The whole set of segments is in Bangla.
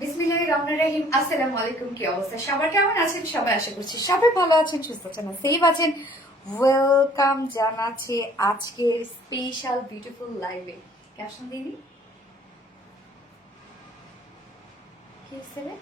বিসমিল্লাহির রহমানির রহিম। আসসালামু আলাইকুম। কি অবস্থা সবার, কেমন আছেন সবাই? আশা করছি সবাই ভালো আছেন, সুস্থ আছেন, সেফ আছেন। ওয়েলকাম জানাচ্ছি আজকের স্পেশাল বিউটিফুল লাইভে। ক্যাপশন দিনি কি হিসেবে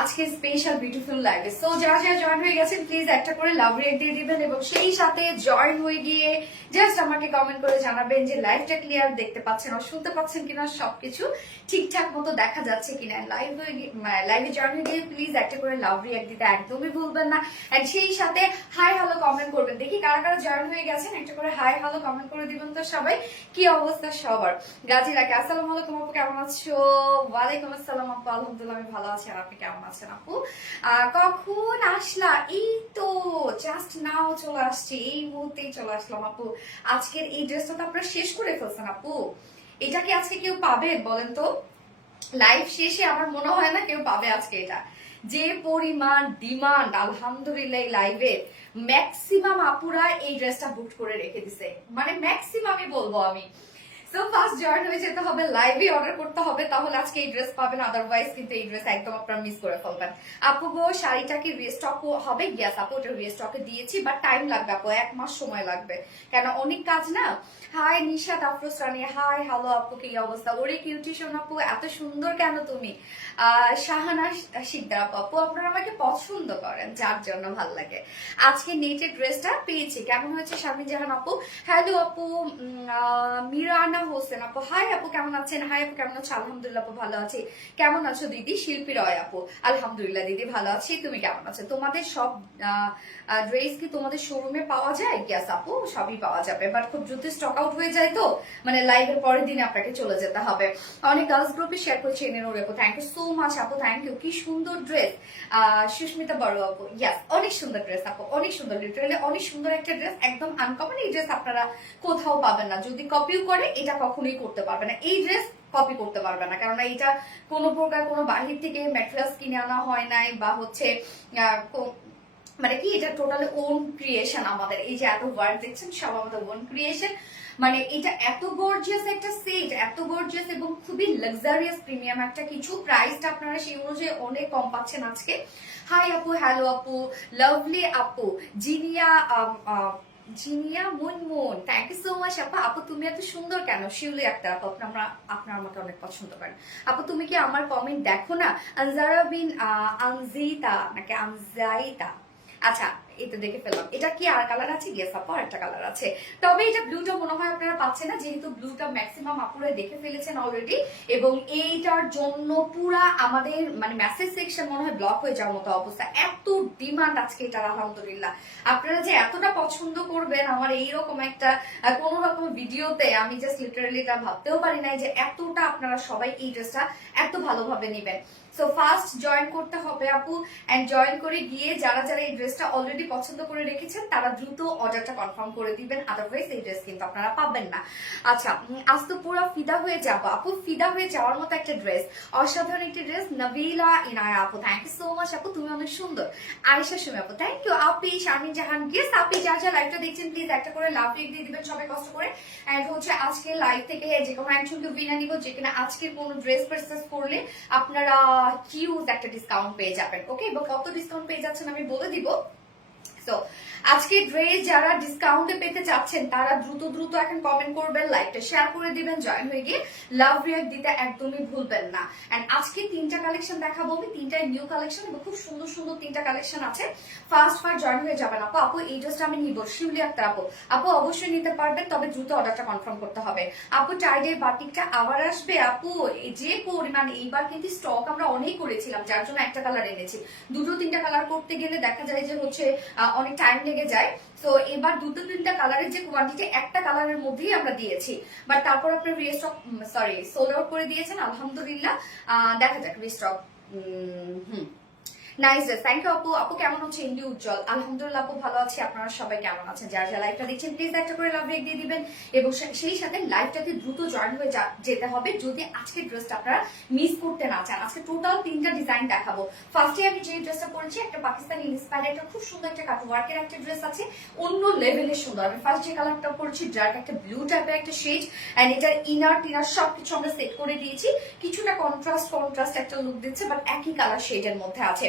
আজকে স্পেশাল বিউটিফুল লাইভে। সো যারা যারা জয়েন হয়ে গেছেন প্লিজ একটা করে লাভ রেট দিয়ে দিবেন এবং সেই সাথে জয়েন হয়ে গিয়ে জাস্ট আমাকে কমেন্ট করে জানাবেন যে লাইভটা ক্লিয়ার দেখতে পাচ্ছেন আর শুনতে পাচ্ছেন কিনা, সবকিছু ঠিকঠাক মতো দেখা যাচ্ছে কিনা। লাইভে জয়েন হয়ে গিয়ে প্লিজ একটা করে লাভ রিয়াক্ট দিতে একদমই ভুলবেন না। এন্ড সেই সাথে হাই হ্যালো কমেন্ট করবেন। দেখি কারা কারা জয়েন হয়ে গেছেন, একটা করে হাই হ্যালো কমেন্ট করে দিবেন তো সবাই। কি অবস্থা সবার? গাজী রাখে আসসালামু আলাইকুম আপু, কেমন আছো? ওয়ালাইকুম আসসালাম আপু, আলহামদুলিল্লাহ আমি ভালো আছি। আর আপনি কেমন আছেন আপু? কখন আসলা? এই তো জাস্ট নাও চলে আসছি, এই মুহূর্তেই চলে আসলাম আপু। আজকের এই ড্রেসটা তো আপনারা শেষ করে ফেলছেন আপু। এটা কি আজকে কেউ পাবে বলেন তো? লাইভ শেষে আমার মনে হয় না কেউ পাবে আজকে এটা। যে পরিমাণ ডিমান্ড আলহামদুলিল্লাহ এই লাইভে, ম্যাক্সিমাম আপুরা এই ড্রেসটা বুক করে রেখে দিছে, মানে ম্যাক্সিমামই বলবো আমি। সো ফার্স্ট জয়েন হয়ে যেতে হবে, লাইভে অর্ডার করতে হবে, তাহলে আজকে এই ড্রেস পাবেন, আদারওয়াইজ কিন্তু এই ড্রেস একদম আপনারা মিস করে ফেলবেন। আপু গো শাড়িটা কি রিস্টক হবে? গ্যাস আপু ওটা রিস্টকে দিয়েছি, বাট টাইম লাগবে আপু, 1 মাস সময় লাগবে, কেন অনেক কাজ না। হাই নিশাত আফরোজ রানী, হাই হ্যালো আপু, কি অবস্থা? ওরে কিউটিশন আপু, এত সুন্দর কেন তুমি? শাহানা শিকদার আপু, আপু আপনারা আমাকে পছন্দ করেন, যার জন্য ভাল লাগে। আজকে নেটের ড্রেসটা পেয়েছি, কেমন হয়েছে শামিন জাহান আপু? হ্যালো আপু। মিরানা হোসেন আপু, হাই আপু কেমন আছেন? হাই আপু কেমন আছো? আলহামদুলিল্লাহ আপু ভালো আছি। কেমন আছো দিদি? শিল্পী রয় আপু, আলহামদুলিল্লাহ দিদি ভালো আছি, তুমি কেমন আছো? তোমাদের সব ড্রেস কি তোমাদের শোরুমে পাওয়া যায়? গ্যাস আপু সবই পাওয়া যাবে, বাট খুব দ্রুত স্টক আউট হয়ে যায়, তো মানে লাইভের পরের দিনে আপনাকে চলে যেতে হবে। অনেক গার্লস গ্রুপে শেয়ার করছি এনে ওর আপু, থ্যাংক ইউ সো মাচ আপু, থ্যাংক ইউ। কি সুন্দর ড্রেস। সুস্মিতা বড় আপু, ইয়াস অনেক সুন্দর ড্রেস আপু, অনেক সুন্দর, লিটারালি অনেক সুন্দর একটা ড্রেস, একদম আনকমন। এই ড্রেস আপনারা কোথাও পাবেন না, যদি কপিও করে এটা কখনোই করতে পারবে না। এই ড্রেস কপি করতে পারবে না, কারণ এটা কোনো প্রকার কোনো বাহির থেকে ম্যাটেরিয়ালস কিনে আনা হয় নাই, বা হচ্ছে মানে কি এটা টোটালি ওন ক্রিয়েশন আমাদের। এই যে এত ওয়ার্ড দেখছেন সব আমাদের ওন ক্রিয়েশন। মানে এটা এত গর্জিয়াস একটা সেট, এত গর্জিয়াস এবং খুবই লাক্সারিয়াস প্রিমিয়াম একটা কিছু। প্রাইসটা আপনারা সেই অনুযায়ী অনেক কম পাচ্ছেন আজকে। হাই আপু, হ্যালো আপু, লাভলি আপু, Zinia Zinia Munmun, thank you so much আপু। আপু তুমি এত সুন্দর কেন? শিউলি একটা আপু, আপনার আমাকে অনেক পছন্দ করেন আপু। তুমি কি আমার কমেন্ট দেখো না? আনজারা বিন আনজিতা নাকি আনজাইতা? আচ্ছা, এটা দেখে ফেললাম। এটা কি আর কালার আছে? গেস আপু আর একটা কালার আছে, তবে এটা ব্লুটা মনে হয় আপনারা পাচ্ছেন না, যেহেতু ব্লুটা ম্যাক্সিমাম আপুরা দেখে ফেলেছেন অলরেডি। এবং এইটার জন্য পুরা আমাদের মানে মেসেজ সেকশন মনে হয় ব্লক হয়ে যাওয়ার মতো অবস্থা, এত ডিমান্ড আজকে এটার। আলহামদুলিল্লাহ আপনারা যে এতটা পছন্দ করবেন আমার এইরকম একটা কোন রকম ভিডিওতে, আমি জাস্ট লিটারালি এটা ভাবতেও পারি নাই যে এতটা আপনারা সবাই এই ড্রেসটা এত ভালোভাবে নেবেন। সো ফার্স্ট জয়েন করতে হবে আপু, এন্ড জয়েন করে গিয়ে যারা যারা এই ড্রেসটা অলরেডি পছন্দ করে রেখেছেন তারা দ্রুত অর্ডারটা কনফার্ম করে দিবেন, আদারওয়াইজ এই ড্রেস কিন্তু আপনারা পাবেন না। আচ্ছা, আজ তো পুরো ফিদা হয়ে যাবো আপু, ফিদা হয়ে যাওয়ার মতো একটা ড্রেস, অসাধারণ একটি ড্রেস। নবিলা ইনায়া আপু, থ্যাংক ইউ সো মাচ আপু, তুমি অনেক সুন্দর। আয়েশা সুমি আপু, thank you. Api Shamin Jahan, guess আপনি যা যা লাইভটা দেখছেন প্লিজ একটা করে লাভ রেট দিয়ে দিবেন সবাই কষ্ট করে। এন্ড হচ্ছে আজকে লাইভ থেকে যে কোনো একজনকে উইনার নিব, যেখানে আজকের কোনো ড্রেস পারচেজ করলে আপনারা হিউজ একটা ডিসকাউন্ট পেয়ে যাবেন। ওকে, এবং কত ডিসকাউন্ট পেয়ে যাচ্ছেন আমি বলে দিব। সো আজকে ড্রেস যারা ডিসকাউন্টে পেতে চাচ্ছেন তারা দ্রুত দ্রুত এখন কমেন্ট করবেন, লাইভটা শেয়ার করে দিবেন, জয়েন হয়ে গিয়ে লাভ রিয়াক্ট দিতে একদমই ভুলবেন না। এন্ড আজকে 3টা কালেকশন দেখাবো আমি, 3টাই নিউ কালেকশন এবং খুব সুন্দর সুন্দর 3টা কালেকশন আছে। ফার্স্ট জয়েন হয়ে যাবেন আপু। আপু এই ড্রেসটা আমি নিব, শিউলি আক্তার আপু, আপু অবশ্যই নিতে পারবেন, তবে দ্রুত অর্ডারটা কনফার্ম করতে হবে। আপু টাইডের বাটিকটা আবার আসবে আপু? যে পরিমাণ এইবার কিন্তু স্টক আমরা অনেক করেছিলাম, যার জন্য একটা কালার এনেছি। 2-3টা কালার করতে গেলে দেখা যায় যে হচ্ছে অনেক টাইম লেগে যায়। তো এবার 2-3টা কালারের যে কোয়ান্টিটি একটা কালারের মধ্যেই আমরা দিয়েছি, বাট তারপর আপনার রিস্টক সোল্ড আউট করে দিয়েছেন আলহামদুলিল্লাহ। দেখা যাক restock. Nice dress, thank you আপু। আপু কেমন হচ্ছে ইন্ডি উজ্জ্বল? আলহামদুলিল্লাহ আপু ভালো আছি, আপনারা সবাই কেমন আছেন? যারা যারা লাইভটা দেখছেন প্লিজ একটা করে লাভ রেক দিয়ে দিবেন এবং সেই সাথে লাইভটাতে দ্রুত জয়েন হয়ে যেতে হবে যদি আজকের ড্রেসটা আপনারা মিস করতে না চান। আজকে টোটাল 3টা ডিজাইন দেখাবো। ফার্স্টে আমি যে ড্রেসটা পরেছি একটা পাকিস্তানি ইন্সপায়ার্ড একটা খুব সুন্দর একটা কাট ওয়ার্কের একটা ড্রেস আছে, অন্য লেভেলের সুন্দর। আমি ফার্স্ট যে কালারটা পরেছি ডার্ক একটা ব্লু টাইপের একটা শেড, এন্ড এটার ইনার টিনার সবকিছু আমরা সেট করে দিয়েছি, কিছুটা কন্ট্রাস্ট একটা লুক দিচ্ছে, বাট একই কালার শেডের মধ্যে আছে।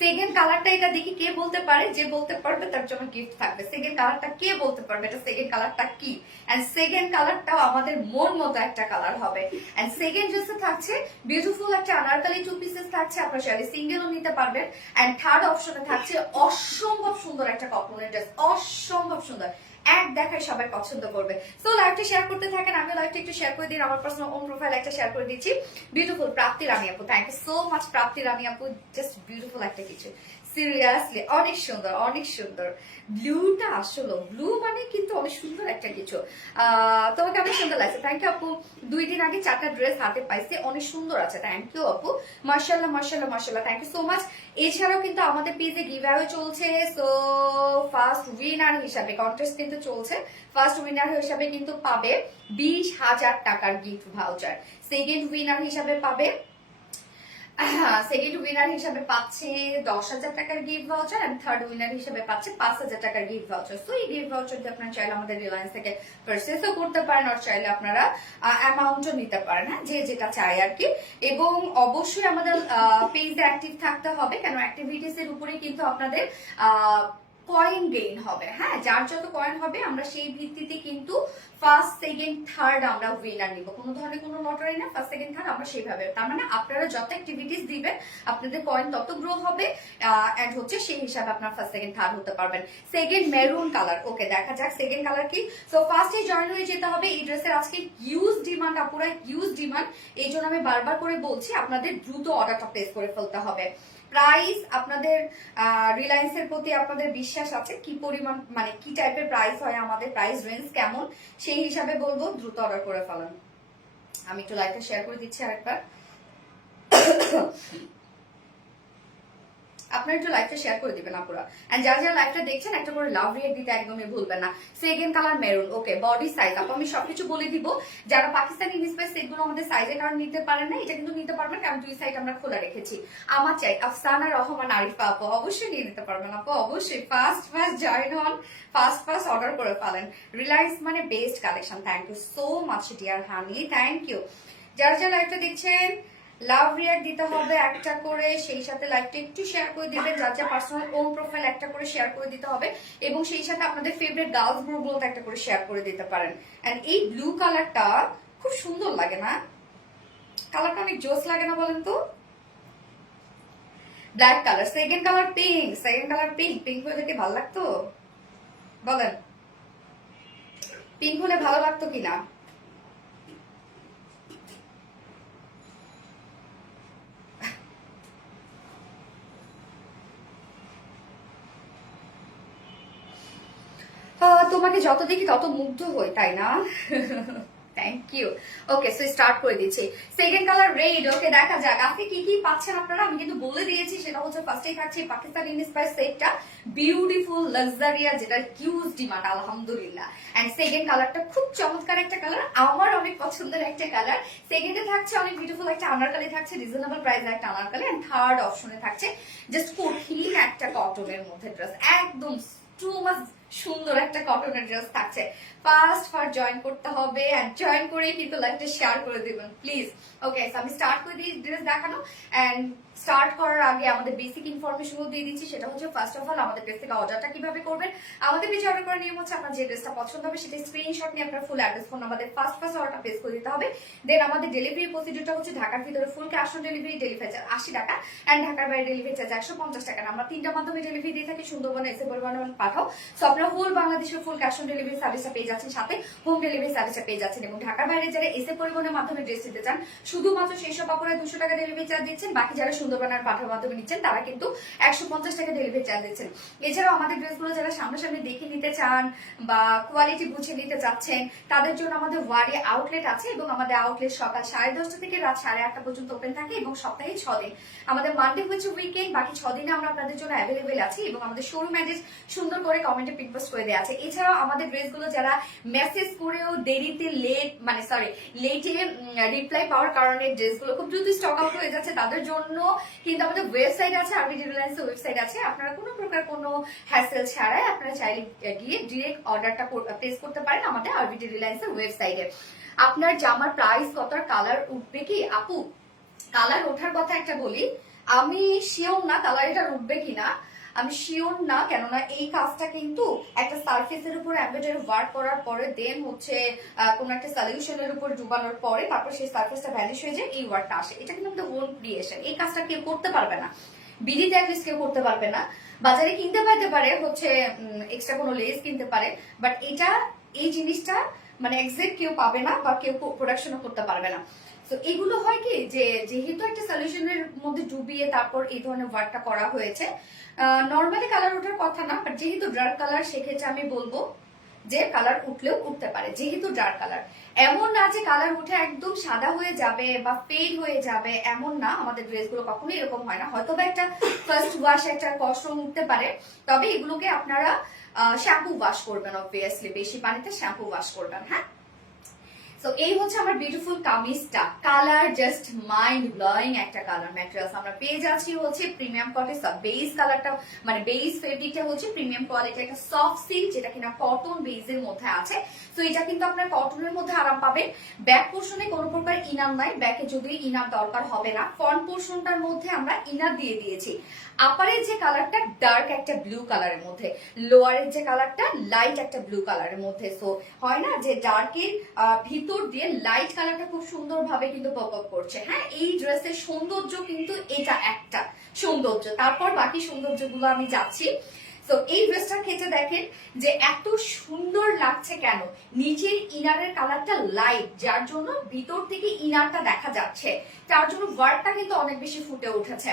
সেকেন্ড কালারটা এটা দেখি কে বলতে পারে, যে বলতে পারবে তার জন্য গিফট থাকবে। সেকেন্ড কালারটা কে বলতে পারবে, এটা সেকেন্ড কালারটা কি? এন্ড সেকেন্ড কালারটাও আমাদের মন মতো একটা কালার হবে। এন্ড সেকেন্ড ড্রেসে থাকছে বিউটিফুল একটা আনারকলি 2 পিসেস থাকছে, আপনারা চাইলে সিঙ্গেলও নিতে পারবেন। এন্ড থার্ড অপশনে থাকছে অসম্ভব সুন্দর একটা কটনের ড্রেস, অসম্ভব সুন্দর, এক দেখায় সবাই পছন্দ করবে। সো লাইভটা শেয়ার করতে থাকেন, আমি লাইভটা একটু শেয়ার করে দিন। আমার পার্সোনাল ওন প্রোফাইল একটা শেয়ার করে দিচ্ছি। বিউটিফুল প্রাপ্তি রানী আপু, থ্যাংক ইউ সো মাচ প্রাপ্তি রানী আপু, জাস্ট বিউটিফুল একটা কিছু, সিরিয়াসলি অনেক সুন্দর, অনেক সুন্দর। ব্লুটা আসলে ব্লু মানে কিন্তু অনেক সুন্দর একটা কিছু। তোমাকে অনেক সুন্দর লাগছে, থ্যাংক ইউ আপু। 2 দিন আগে 4টা ড্রেস হাতে পাইছি, অনেক সুন্দর আছে, থ্যাংক ইউ আপু। মার্শাল্লাহ মার্শাল্লাহ মার্শাল্লাহ, থ্যাংক ইউ সো মাচ। এছাড়াও কিন্তু আমাদের পেজে গিভঅ্যাওয়ে চলছে, সো ফার্স্ট উইনার হিসাবে কন্টেস্ট কিন্তু চলছে। ফার্স্ট উইনার হিসাবে কিন্তু পাবে 20,000 টাকার গিফট ভাউচার। সেকেন্ড উইনার হিসাবে পাবে সেকেন্ড উইনার হিসাবে পাচ্ছে 10,000 টাকার gift voucher, and third winner হিসাবে পাচ্ছে 5,000 টাকার গিফট ভাউচার। তো এই গিফট ভাউচার দিয়ে আপনারা চাইলে আমাদের রিলায়েন্স থেকে পারচেসও করতে পারেন, আর চাইলে আপনারা অ্যামাউন্টও নিতে পারেন, হ্যাঁ, যে যেটা চাই আর কি। এবং অবশ্যই আমাদের পেজে অ্যাক্টিভ থাকতে হবে, কেন অ্যাক্টিভিটিস এর উপরে কিন্তু আপনাদের কয়েন গেইন হবে, হ্যাঁ, যার যত কয়েন হবে আমরা সেই ভিত্তিতে কিন্তু ফার্স্ট সেকেন্ড থার্ড আমরা উইনার নিব, কোনো ধরনের কোনো লটারি না, ফার্স্ট সেকেন্ড থার্ড আমরা সেইভাবে। তার মানে আপনারা যত অ্যাক্টিভিটিস দিবেন আপনাদের কয়েন তত গ্রো হবে, এন্ড হচ্ছে সেই হিসাবে আপনারা ফার্স্ট সেকেন্ড থার্ড হতে পারবেন। সেকেন্ড মেরুন কালার, ওকে দেখা যাক সেকেন্ড কালার কি। সো ফার্স্টে জয়েন হয়ে যেতে হবে। এই ড্রেসের আজকে হিউজ ডিমান্ড, আপুরা হিউজ ডিমান্ড, এই জন্য আমি বারবার করে বলছি আপনাদের দ্রুত অর্ডারটা প্লেস করে ফেলতে হবে। প্রাইস আপনাদের রিলায়েন্সের প্রতি আপনাদের বিশ্বাস আছে, কি পরিমাণ মানে কি টাইপের প্রাইস হয়, আমাদের প্রাইস রেঞ্জ কেমন, সেই হিসাবে বলবো দ্রুত অর্ডার করে ফেলান। আমি একটু লাইভটা শেয়ার করে দিচ্ছি আরেকবার। আপনারা একটু লাইভটা শেয়ার করে দিবেন আপুরা, এন্ড যারা যারা লাইভটা দেখছেন একটা করে লাভ রিয়েক্ট দিতে একদমই ভুলবেন না। সেকেন্ড কালার মেরুন, ওকে বডি সাইজ আপু আমি সবকিছু বলে দিব। যারা পাকিস্তানি ইন্সপায়ার সেটগুলো আমাদের সাইজের কারণ নিতে পারেন না, এটা কিন্তু নিতে পারবেন, কারণ 2 সাইড আমরা খোলা রেখেছি। আমার চাই আফসানা রহমান আরিফা আপু, অবশ্যই নিয়ে নিতে পারবেন আপু, অবশ্যই ফার্স্ট জয়েন হন, ফার্স্ট অর্ডার করে ফেলেন। রিলায়েন্স মানে best collection, thank you so much dear honey, thank you. যারা যারা লাইভটা দেখছেন লাভ রিয়াক্ট দিতে হবে একটা করে, সেই সাথে লাইভটা একটু শেয়ার করে দিবেন, যার যা পার্সোনাল ওন প্রোফাইল একটা করে শেয়ার করে দিতে হবে, এবং সেই সাথে আপনাদের ফেভারিট গার্লস গ্রুপগুলোতে একটা করে শেয়ার করে দিতে পারেন। এন্ড এই ব্লু কালারটা খুব সুন্দর লাগে না? কালারটা অনেক জোস লাগে না বলেন তো? Black colour, second colour pink, second colour pink, pink হলে কি ভালো লাগতো বলেন? পিঙ্ক হলে ভালো লাগতো কিনা? তোমাকে যত দেখি তত মুগ্ধ হই, তাই না? Thank you. Okay so start করে দিচ্ছি। সেকেন্ড কালার রেড, ওকে দেখা যাক আজকে কি কি পাচ্ছেন আপনারা। আমি কিন্তু বলে দিয়েছি, সেটা হচ্ছে ফার্স্টেই থাকছে পাকিস্তান ইন্সপায়ার সেটটা, বিউটিফুল লাক্সারিয়া, যেটা হিউজ ডিমান্ড আলহামদুলিল্লাহ। এন্ড সেকেন্ড কালারটা খুব চমৎকার একটা কালার, আমার অনেক পছন্দের একটা কালার। সেকেন্ডে থাকছে অনেক বিউটিফুল একটা আনারকলি, থাকছে রিজনেবল প্রাইসে একটা আনারকলি, এন্ড থার্ড অপশনে থাকছে জাস্ট কঠিন একটা কটনের মধ্যে ড্রেস, একদম টু মাচ সুন্দর একটা কটনের ড্রেস থাকছে। ফার্স্ট জয়েন করতে হবে, এন্ড জয়েন করেই কিন্তু লাইভটা শেয়ার করে দিবেন প্লিজ। ওকে আমি স্টার্ট করে দিই ড্রেস দেখানো, এন্ড স্টার্ট করার আগে আমাদের বেসিক ইনফরমেশন দিয়ে দিচ্ছি, সেটা হচ্ছে ফার্স্ট অফ অল আমাদের পেজ থেকে অর্ডারটা কিভাবে করবেন। আমাদের পেজে অর্ডার করার নিয়ম হচ্ছে আপনার যে ড্রেসটা পছন্দ হবে সেটা স্ক্রিনশট নিয়ে আপনার ফুল অ্যাড্রেস ফোন আমাদের ফার্স্ট অর্ডারটা প্লেস করে দিতে হবে। দেন আমাদের ডেলিভারি প্রসিডিউরটা হচ্ছে ঢাকার ভিতরে full cash on delivery, delivery charge 80 টাকা, এন্ড ঢাকার বাইরে ডেলিভারি চার্জ 150 টাকা। আমরা 3টা মাধ্যমে ডেলিভারি দিয়ে থাকি, সুন্দরবনে এসে পরিমাণ পাঠাও। সো আপনার আপনারা হোল বাংলাদেশের ফুল ক্যাশ অন ডেলিভারি সার্ভিসটা পেয়ে যাচ্ছেন, সাথে হোম ডেলিভারি সার্ভিসটা পেয়ে যাচ্ছেন। এবং ঢাকার বাইরে যারা এসে পরিবহনের মাধ্যমে ড্রেস নিতে চান শুধুমাত্র সেই সব আপুরা 200 টাকা ডেলিভারি চার্জ দিচ্ছেন, বাকি যারা সুন্দরবন আর পাঠার মাধ্যমে নিচ্ছেন তারা কিন্তু 150 টাকা ডেলিভারি চার্জ দিচ্ছেন। এছাড়াও আমাদের ড্রেসগুলো যারা সামনাসামনি দেখে নিতে চান বা কোয়ালিটি বুঝে নিতে চাচ্ছেন তাদের জন্য আমাদের ওয়ার্ডে আউটলেট আছে এবং আমাদের আউটলেট সকাল 10:30 থেকে রাত 8:30 পর্যন্ত ওপেন থাকে এবং সপ্তাহে 6 দিন। আমাদের মানডে হচ্ছে উইকেন্ড, বাকি 6 দিনে আমরা আপনাদের জন্য অ্যাভেলেবেল আছি এবং আমাদের শোরুম অ্যাড্রেস সুন্দর করে কমেন্টে পিক পোস্ট করে দেওয়া আছে। এছাড়াও আমাদের ড্রেসগুলো যারা মেসেজ করেও দেরিতে লেটে রিপ্লাই পাওয়ার কারণে ড্রেসগুলো খুব দ্রুত স্টক আউট হয়ে যাচ্ছে তাদের জন্য কিন্তু আমাদের ওয়েবসাইট আছে, আরবিডি রিলায়েন্সের ওয়েবসাইট আছে। আপনারা কোনো প্রকার কোনো হ্যাসেল ছাড়াই আপনারা চাইলে গিয়ে ডিরেক্ট অর্ডারটা প্লেস করতে পারেন আমাদের আরবিডি রিলায়েন্সের ওয়েবসাইটে। আপনার জামার প্রাইস কত আর কালার উঠবে কি আপু? কালার ওঠার কথা একটা বলি, আমি শিওর না কালার এটা উঠবে কিনা, আমি শিওর না, কেননা এই কাজটা কিন্তু একটা সারফেসের উপর এমব্রয়ডারি ওয়ার্ক করার পরে দেন হচ্ছে কোন একটা সলিউশনের উপর ডুবানোর পরে তারপর সেই সারফেসটা ভ্যানিশ হয়ে যায়, এই ওয়ার্কটা আসে। এটা কিন্তু আমাদের ওন ক্রিয়েশন, এই কাজটা কেউ করতে পারবে না, বিডিতে অ্যাটলিস্ট কেউ করতে পারবে না। বাজারে কিনতে পাইতে পারে হচ্ছে এক্সট্রা কোনো লেস কিনতে পারে, বাট এটা এই জিনিসটা মানে এক্সাক্ট কেউ পাবে না বা কেউ প্রোডাকশনও করতে পারবে না। তো এগুলো হয় কি যে যেহেতু একটা সলিউশনের মধ্যে ডুবিয়ে তারপর এই ধরনের ওয়ার্কটা করা হয়েছে, নর্মালি কালার ওঠার কথা না, বাট যেহেতু ডার্ক কালার সেক্ষেত্রে আমি বলবো যে কালার উঠলেও উঠতে পারে, যেহেতু ডার্ক কালার। এমন না যে কালার উঠে একদম সাদা হয়ে যাবে বা ফেড হয়ে যাবে, এমন না, আমাদের ড্রেসগুলো কখনোই এরকম হয় না। হয়তো বা একটা ফার্স্ট ওয়াশ একটা কষ্ট উঠতে পারে, তবে এগুলোকে আপনারা শ্যাম্পু ওয়াশ করবেন, অবভিয়াসলি বেশি পানিতে শ্যাম্পু ওয়াশ করবেন। হ্যাঁ, তো এই হচ্ছে আমার বিউটিফুল কামিজটা, কালার জাস্ট মাইন্ড ব্লোয়িং একটা কালার। ম্যাটেরিয়ালস আমরা পেয়ে যাচ্ছি হচ্ছে প্রিমিয়াম কোয়ালিটি, বেস কালারটা মানে বেস ফেব্রিকটা হচ্ছে প্রিমিয়াম কোয়ালিটি একটা সফট সিল্ক, যেটা কিনা কটন বেসের মধ্যে আছে। তো এটা কিন্তু আপনার কটনের মধ্যে আরাম পাবেন। ব্যাক পোর্শনে কোনো প্রকার ইনার নাই, ব্যাকে যদিও ইনার দরকার হবে না। ফ্রন্ট পোর্শনটার মধ্যে আমরা ইনার দিয়ে দিয়েছি। আপারের যে কালারটা ডার্ক একটা ব্লু কালারের মধ্যে, লোয়ারের যে কালারটা লাইট একটা ব্লু কালারের মধ্যে। সো হয় না যে ডার্কের ভিতর দিয়ে লাইট কালারটা খুব সুন্দরভাবে কিন্তু পপ আপ করছে। হ্যাঁ, এই ড্রেসের সৌন্দর্য কিন্তু এটা একটা সৌন্দর্য, তারপর বাকি সৌন্দর্যগুলো আমি যাচ্ছি। তো এই ড্রেসটার ক্ষেত্রে দেখেন যে এত সুন্দর লাগছে কেন, নিচের ইনারের কালারটা লাইট, যার জন্য ভিতর থেকে ইনারটা দেখা যাচ্ছে, তার জন্য ওয়ার্কটা কিন্তু অনেক বেশি ফুটে উঠেছে।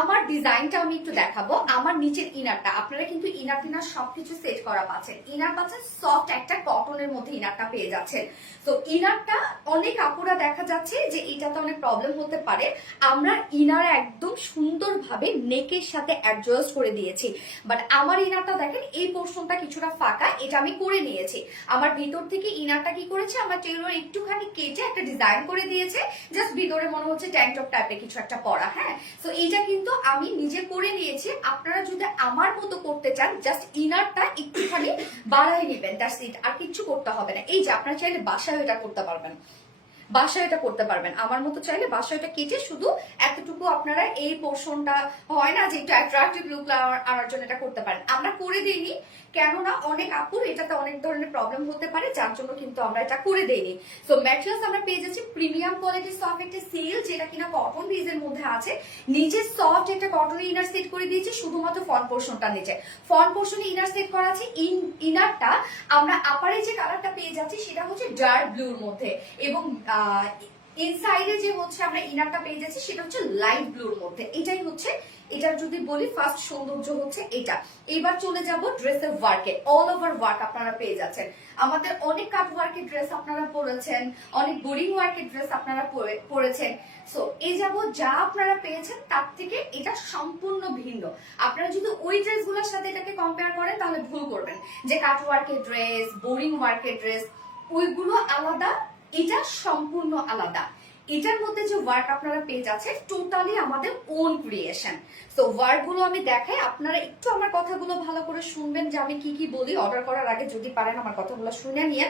আমার ডিজাইনটা আমি একটু দেখাবো। আমার নিচের ইনারটা আপনারা কিন্তু ইনার টিনার সবকিছু সেট করা পাচ্ছেন, ইনার পাচ্ছেন সফট একটা কটনের মধ্যে ইনারটা পেয়ে যাচ্ছেন। তো ইনারটা অনেক আপুরা দেখা যাচ্ছে যে এটাতে অনেক প্রবলেম হতে পারে, আমরা ইনার একদম সুন্দরভাবে নেকের সাথে অ্যাডজাস্ট করে দিয়েছি। বাট আমার ইনারটা দেখেন এই পোর্শনটা কিছুটা ফাঁকা, এটা আমি করে নিয়েছি। আমার ভিতর থেকে ইনারটা কি করেছে, আমার টেলর একটুখানি কেটে একটা ডিজাইন করে দিয়েছে, জাস্ট ভিতরে মনে হচ্ছে ট্যাঙ্ক টপ টাইপের কিছু একটা পরা। হ্যাঁ, তো এইটা কিন্তু আমি নিজে করে নিয়েছি। আপনারা যদি আমার মতো করতে চান জাস্ট ইনারটা একটুখানি বাড়াই নেবেন, দ্যাটস ইট, আর কিছু করতে হবে না। এই যে আপনারা চাইলে বাসায় এটা করতে পারবেন, বাসায় এটা করতে পারবেন, আমার মতো চাইলে বাসায় এটা কেটে শুধু এতটুকু আপনারা এই পোর্শনটা হয় না যে একটু অ্যাট্রাকটিভ লুক আনার জন্য এটা করতে পারেন। আমরা করে দিইনি, কেননা অনেক আপুর এটাতে অনেক ধরনের প্রবলেম হতে পারে, যার জন্য কিন্তু আমরা এটা করে দেইনি। সো ম্যাটেরিয়ালস আমরা পেয়ে যাচ্ছি প্রিমিয়াম কোয়ালিটির সফট একটা সিল্ক, যেটা কিনা কটন বেজের মধ্যে আছে। নিচে সফট একটা কটনের ইনার সেট করে দিয়েছি, শুধুমাত্র ফ্রন্ট পোর্শনটা নিচে ফ্রন্ট পোর্শনে ইনার সেট করা আছে। ইনারটা আমরা আপারে যে কালারটা পেয়ে যাচ্ছি সেটা হচ্ছে ডার্ক ব্লুর মধ্যে, এবং ইনসাইডে যে হচ্ছে আমরা ইনারটা পেয়ে যাচ্ছি সেটা হচ্ছে লাইট ব্লুর মধ্যে। এটাই হচ্ছে এটা যদি বলি ফার্স্ট সৌন্দর্য হচ্ছে এটা। এবার চলে যাব ড্রেসের ওয়ার্কে, অল ওভার ওয়ার্ক আপনারা পেয়ে যাচ্ছেন। আমাদের অনেক কাট ওয়ার্কের ড্রেস আপনারা পরেছেন, অনেক বোরিং ওয়ার্কের ড্রেস আপনারা পরেছেন। সো এই যাব যা আপনারা পেয়েছেন তার থেকে এটা সম্পূর্ণ ভিন্ন। আপনারা যদি ওই ড্রেসগুলোর সাথে এটাকে কম্পেয়ার করেন তাহলে ভুল করবেন, যে কাট ওয়ার্কের ড্রেস, বোরিং ওয়ার্কের ড্রেস ওইগুলো আলাদা, এটা সম্পূর্ণ আলাদা। এটার মধ্যে যে ওয়ার্ক আপনারা পেয়ে যাচ্ছেন টোটালি আমাদের ওন ক্রিয়েশন। তো ওয়ার্ক গুলো আমি দেখাই, আপনারা একটু আমার কথাগুলো ভালো করে শুনবেন যে আমি কি কি বলি। অর্ডার করার আগে যদি পারেন আমার কথাগুলো শুনে নিয়ে।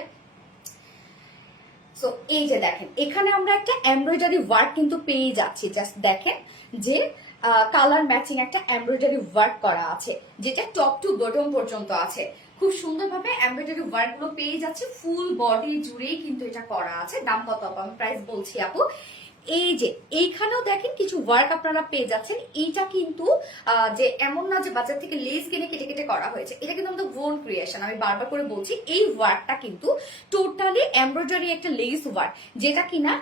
সো এই যে দেখেন এখানে আমরা একটা এমব্রয়ডারি ওয়ার্ক কিন্তু পেয়ে যাচ্ছি, জাস্ট দেখেন যে কালার ম্যাচিং একটা এমব্রয়ডারি ওয়ার্ক করা আছে, যেটা টপ টু বটম পর্যন্ত আছে। খুব সুন্দরভাবে এমব্রয়ডারি ওয়ার্ক গুলো পেয়ে যাচ্ছে, ফুল বডি জুড়েই কিন্তু এটা করা আছে। দাম কত আপু? আমি প্রাইস বলছি আপু, এই যে এইখানেও দেখেন কিছু ওয়ার্ক আপনারা পেয়ে যাচ্ছেন। এইটা কিন্তু যে এমন না যে বাজার থেকে লেস কিনে কেটে কেটে করা হয়েছে, এটা কিন্তু আমাদের ওন ক্রিয়েশন। আমি বারবার করে বলছি এই ওয়ার্কটা কিন্তু টোটালি এমব্রয়ডারি একটা লেস ওয়ার্ক, যেটা কিনা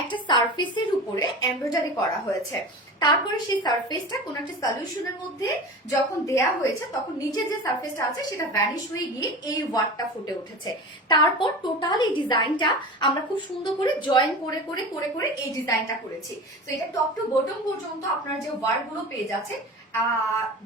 একটা সারফেসের উপরে এমব্রয়ডারি করা হয়েছে। তারপরে সেই সারফেসটা কোন একটা সলিউশনের মধ্যে যখন দেয়া হয়েছে তখন নিচে যে সারফেসটা আছে সেটা ভ্যানিশ হয়ে গিয়ে এই ওয়ার্কটা ফুটে উঠেছে। তারপর টোটাল এই ডিজাইনটা আমরা খুব সুন্দর করে জয়েন করে করে করে করে এই ডিজাইনটা করেছি। তো এটা টপ টু বটম পর্যন্ত আপনারা যে ওয়ার্ক গুলো পেয়ে যাচ্ছে,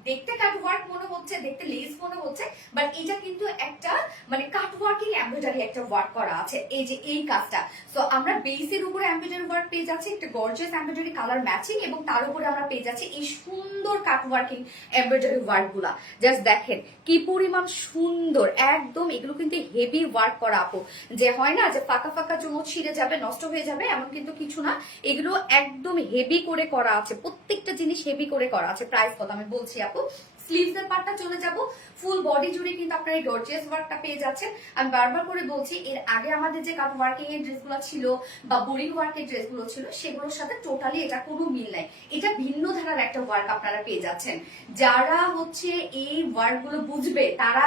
দেখতে কাট ওয়ার্ক মনে হচ্ছে, দেখতে লেস মনে হচ্ছে, বাট এটা কিন্তু একটা মানে কাট ওয়ার্কিং এমব্রয়ডারি একটা ওয়ার্ক করা আছে। এই যে এই কাজটা, সো আমরা বেসের উপরে এমব্রয়ডারি ওয়ার্ক পেয়ে যাচ্ছি, একটা গর্জিয়াস এমব্রয়ডারি কালার ম্যাচিং, এবং তার উপরে আমরা পেয়ে যাচ্ছি এই সুন্দর কাট ওয়ার্কিং এমব্রয়ডারি ওয়ার্ক গুলা। জাস্ট দেখেন কি পরিমাণ সুন্দর একদম। এগুলো কিন্তু হেভি ওয়ার্ক করা আপু, যে হয় না যে ফাঁকা ফাঁকা চুমুক ছিঁড়ে যাবে নষ্ট হয়ে যাবে এমন কিন্তু কিছু না, এগুলো একদম হেভি করে করা আছে, প্রত্যেকটা জিনিস হেভি করে করা আছে। প্রাইস কত আমি বলছি আপু, স্লিভস এর পার্টটা চলে যাব, ফুল বডি জুড়ে কিন্তু আপনারা এই গর্জিয়াস ওয়ার্কটা পেয়ে যাচ্ছেন। আমি বারবার করে বলছি এর আগে আমাদের যে কাট ওয়ার্কিং এর ড্রেসগুলো ছিল বা বোরিং ওয়ার্কের ড্রেসগুলো ছিল সেগুলোর সাথে টোটালি এটা কোনো মিল নাই, এটা ভিন্ন ধারার একটা ওয়ার্ক আপনারা পেয়ে যাচ্ছেন। যারা হচ্ছে এই ওয়ার্কগুলো বুঝবে তারা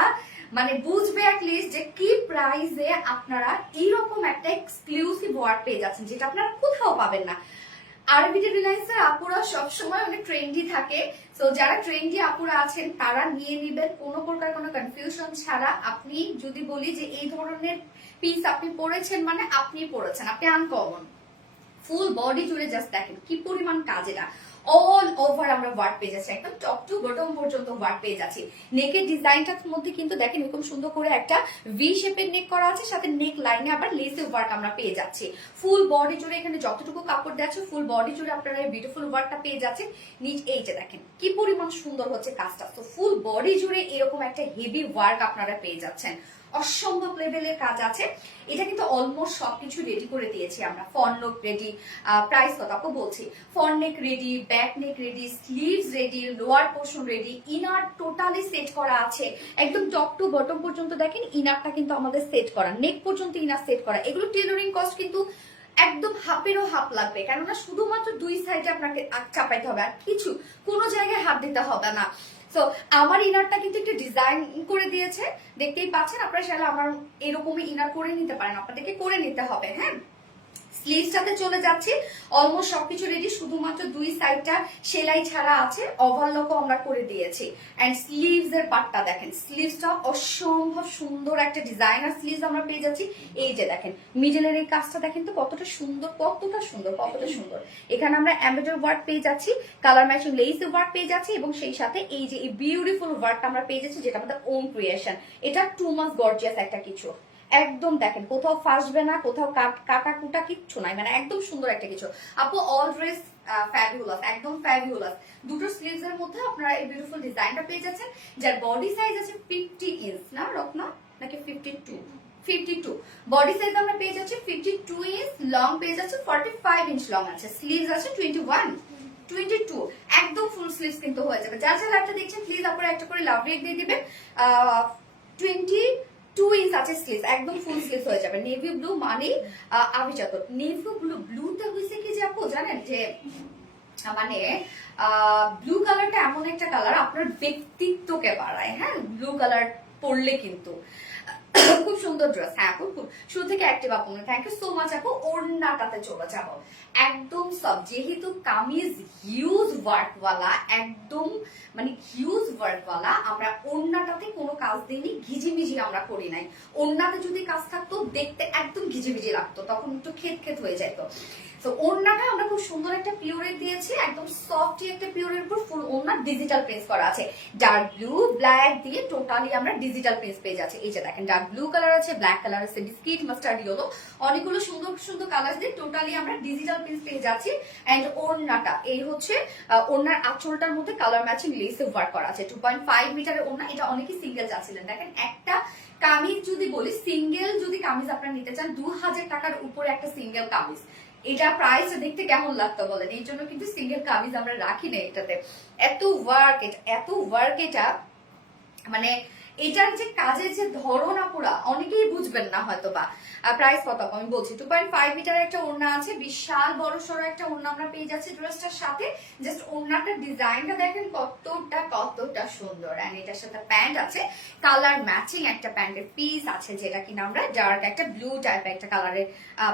মানে বুঝবে অ্যাটলিস্ট যে কি প্রাইসে আপনারা এইরকম একটা এক্সক্লুসিভ ওয়ার্ক পেয়ে যাচ্ছেন, যেটা আপনারা কোথাও পাবেন না। আরবিডি রিলায়েন্সের আপুরা সবসময় অনেক ট্রেন্ডি থাকে, তো যারা ট্রেন্ডি আপুরা আছেন তারা নিয়ে নিবেন কোনো প্রকার কোনো কনফিউশন ছাড়া। আপনি যদি বলি যে এই ধরনের পিস আপনি পরেছেন মানে আপনি পরেছেন, আপনি আনকমন। ফুল বডি জুড়ে জাস্ট দেখেন কি পরিমাণ কাজ, এটা অল ওভার আমরা ওয়ার্ক পেয়ে যাচ্ছি, একদম টপ টু বটম পর্যন্ত ওয়ার্ক পেয়ে যাচ্ছি। নেকের ডিজাইনটার মধ্যে কিন্তু দেখেন এরকম সুন্দর করে একটা ভি শেপের নেক করা আছে, সাথে নেক লাইনে আবার লেসের ওয়ার্ক আমরা পেয়ে যাচ্ছি। ফুল বডি জুড়ে এখানে যতটুকু কাপড় দেওয়া আছে ফুল বডি জুড়ে আপনারা এই বিউটিফুল ওয়ার্কটা পেয়ে যাচ্ছেন। নিচ এইটা দেখেন কি পরিমাণ সুন্দর হচ্ছে কাজটা। তো ফুল বডি জুড়ে এরকম একটা হেভি ওয়ার্ক আপনারা পেয়ে যাচ্ছেন, অসম্ভব লেভেলের কাজ আছে। এটা কিন্তু অলমোস্ট সবকিছু রেডি করে দিয়েছি আমরা। ফ্রন্ট নেক রেডি, প্রাইস কত আপু বলছি, front neck ready, back neck ready, sleeves ready, lower portion ready, inner totally set করা আছে একদম টপ টু বটম পর্যন্ত। দেখেন ইনারটা কিন্তু আমাদের সেট করা, নেক পর্যন্ত ইনার সেট করা। এগুলো টেলারিং কস্ট কিন্তু একদম হাফেরও হাফ লাগবে, কেননা শুধুমাত্র দুই সাইডে আপনাকে চাপাইতে হবে, আর কিছু কোনো জায়গায় হাত দিতে হবে না। তো আমার ইনারটা কিন্তু একটু ডিজাইন করে দিয়েছে, দেখতেই পাচ্ছেন আপনারা, চাইলে আমার এরকমই ইনার করে নিতে পারেন, আপনাদেরকে করে নিতে হবে। হ্যাঁ, স্লিভসটাতে চলে যাচ্ছি, অলমোস্ট সবকিছু রেডি, শুধুমাত্র দুই সাইডটা সেলাই ছাড়া আছে, ওভারলকও আমরা করে দিয়েছি। এন্ড স্লিভস এর পার্টটা দেখেন, স্লিভসটা অসম্ভব সুন্দর একটা ডিজাইনার স্লিভস আমরা পেয়ে যাচ্ছি। এই যে দেখেন মিডলের এই কাজটা দেখেন তো কতটা সুন্দর, কতটা সুন্দর, কতটা সুন্দর। এখানে আমরা এমব্রয়ডারি ওয়ার্ক পেয়ে যাচ্ছি, কালার ম্যাচিং লেস ওয়ার্ক পেয়ে যাচ্ছি, এবং সেই সাথে এই যে এই বিউটিফুল ওয়ার্কটা আমরা পেয়ে যাচ্ছি, যেটা আমাদের ওন ক্রিয়েশন। এটা টু মাস গর্জিয়াস একটা কিছু, একদম দেখেন কোথাও ফাসবে না, কোথাও কাটা কুটা কিচ্ছু নাই, মানে একদম সুন্দর একটা কিছু। আপু অল ড্রেস ফ্যাবুলাস, একদম ফ্যাবুলাস। দুটো স্লিভস এর মধ্যে আপনারা এই বিউটিফুল ডিজাইনটা পেয়ে যাচ্ছেন, যার বডি সাইজ আছে 50 ইঞ্চ না রত্না, নাকি 52 বডি সাইজ আমরা পেয়ে যাচ্ছি 52 ইঞ্চ, লং পেয়ে যাচ্ছে 45 ইঞ্চ লং আছে, স্লিভস আছে 22 একদম ফুল স্লিভস কিন্তু হয়ে যাবে। যার যা লাইভটা দেখছেন প্লিজ আপনারা একটা করে লাভ রেক দিয়ে দিবেন। 22 ইঞ্চ আছে স্লিভস, একদম ফুল স্লিভস হয়ে যাবে। নেভি ব্লু মানে আভিজাত নেভি ব্লুতে হয়েছে কি যে আপু জানেন যে মানে ব্লু কালারটা এমন একটা কালার আপনার ব্যক্তিত্বকে বাড়ায়। হ্যাঁ, ব্লু কালার পরলে কিন্তু খুব সুন্দর ড্রেস। হ্যাঁ আপু, খুব শুরু থেকে অ্যাক্টিভ আপু, থ্যাংক ইউ সো মাচ আপু। ওড়নাটাতে চলে যাব, একদম সব, যেহেতু কামিজ হিউজ ওয়ার্কওয়ালা, একদম মানে হিউজ ওয়ার্কওয়ালা, আমরা ওড়নাটাতে কোনো কাজ দিইনি, ঘিজিমিজি আমরা করি নাই। ওড়নাতে যদি কাজ থাকতো দেখতে একদম ঘিজিমিজি লাগতো, তখন একটু খেত হয়ে যেত। তো ওড়নাটা আমরা খুব সুন্দর একটা পিওরের দিয়েছি, একদম সফটি একটা পিওরের উপর ফুল ওড়না ডিজিটাল প্রিন্ট করা আছে, ডার্ক ব্লু ব্ল্যাক দিয়ে টোটালি আমরা ডিজিটাল প্রিন্ট পেয়ে যাচ্ছি। এই যে দেখেন ডার্ক ব্লু কালার আছে, ব্ল্যাক কালার আছে, বিস্কিট মাস্টার্ড ইয়েলো, অনেকগুলো সুন্দর সুন্দর কালার দিয়ে টোটালি আমরা ডিজিটাল প্রিন্ট পেয়ে যাচ্ছি। এন্ড ওড়নাটা এই হচ্ছে ওড়নার আঁচলটার মধ্যে কালার ম্যাচিং লেসে ওয়ার্ক করা আছে, 2.5 মিটারের ওড়না। এটা অনেকেই সিঙ্গেল চাচ্ছিলেন, দেখেন একটা কামিজ যদি বলি, সিঙ্গেল যদি কামিজ আপনারা নিতে চান 2000 টাকার উপরে একটা সিঙ্গেল কামিজ, এটা প্রাইস দেখতে কেমন লাগতো বলেন, এই জন্য কিন্তু সিঙ্গেল কামিজ আমরা রাখি না এটাতে। এত ওয়ার্ক, এটা এত ওয়ার্ক, এটা মানে এটার যে কাজের যে ধরন আপুরা অনেকেই বুঝবেন না হয়তো বা। প্রাইস কত আমি বলছি, 2.5 মিটার একটা ওড়না আছে, বিশাল বড় সড়ো একটা ওড়না আমরা পেয়ে যাচ্ছি ড্রেসটার সাথে। জাস্ট ওড়নাটার ডিজাইনটা দেখেন কতটা সুন্দর। এন্ড এটার সাথে প্যান্ট আছে, কালার ম্যাচিং একটা প্যান্টের পিস আছে, যেটা কিনা আমরা ডার্ক একটা ব্লু টাইপের একটা কালারের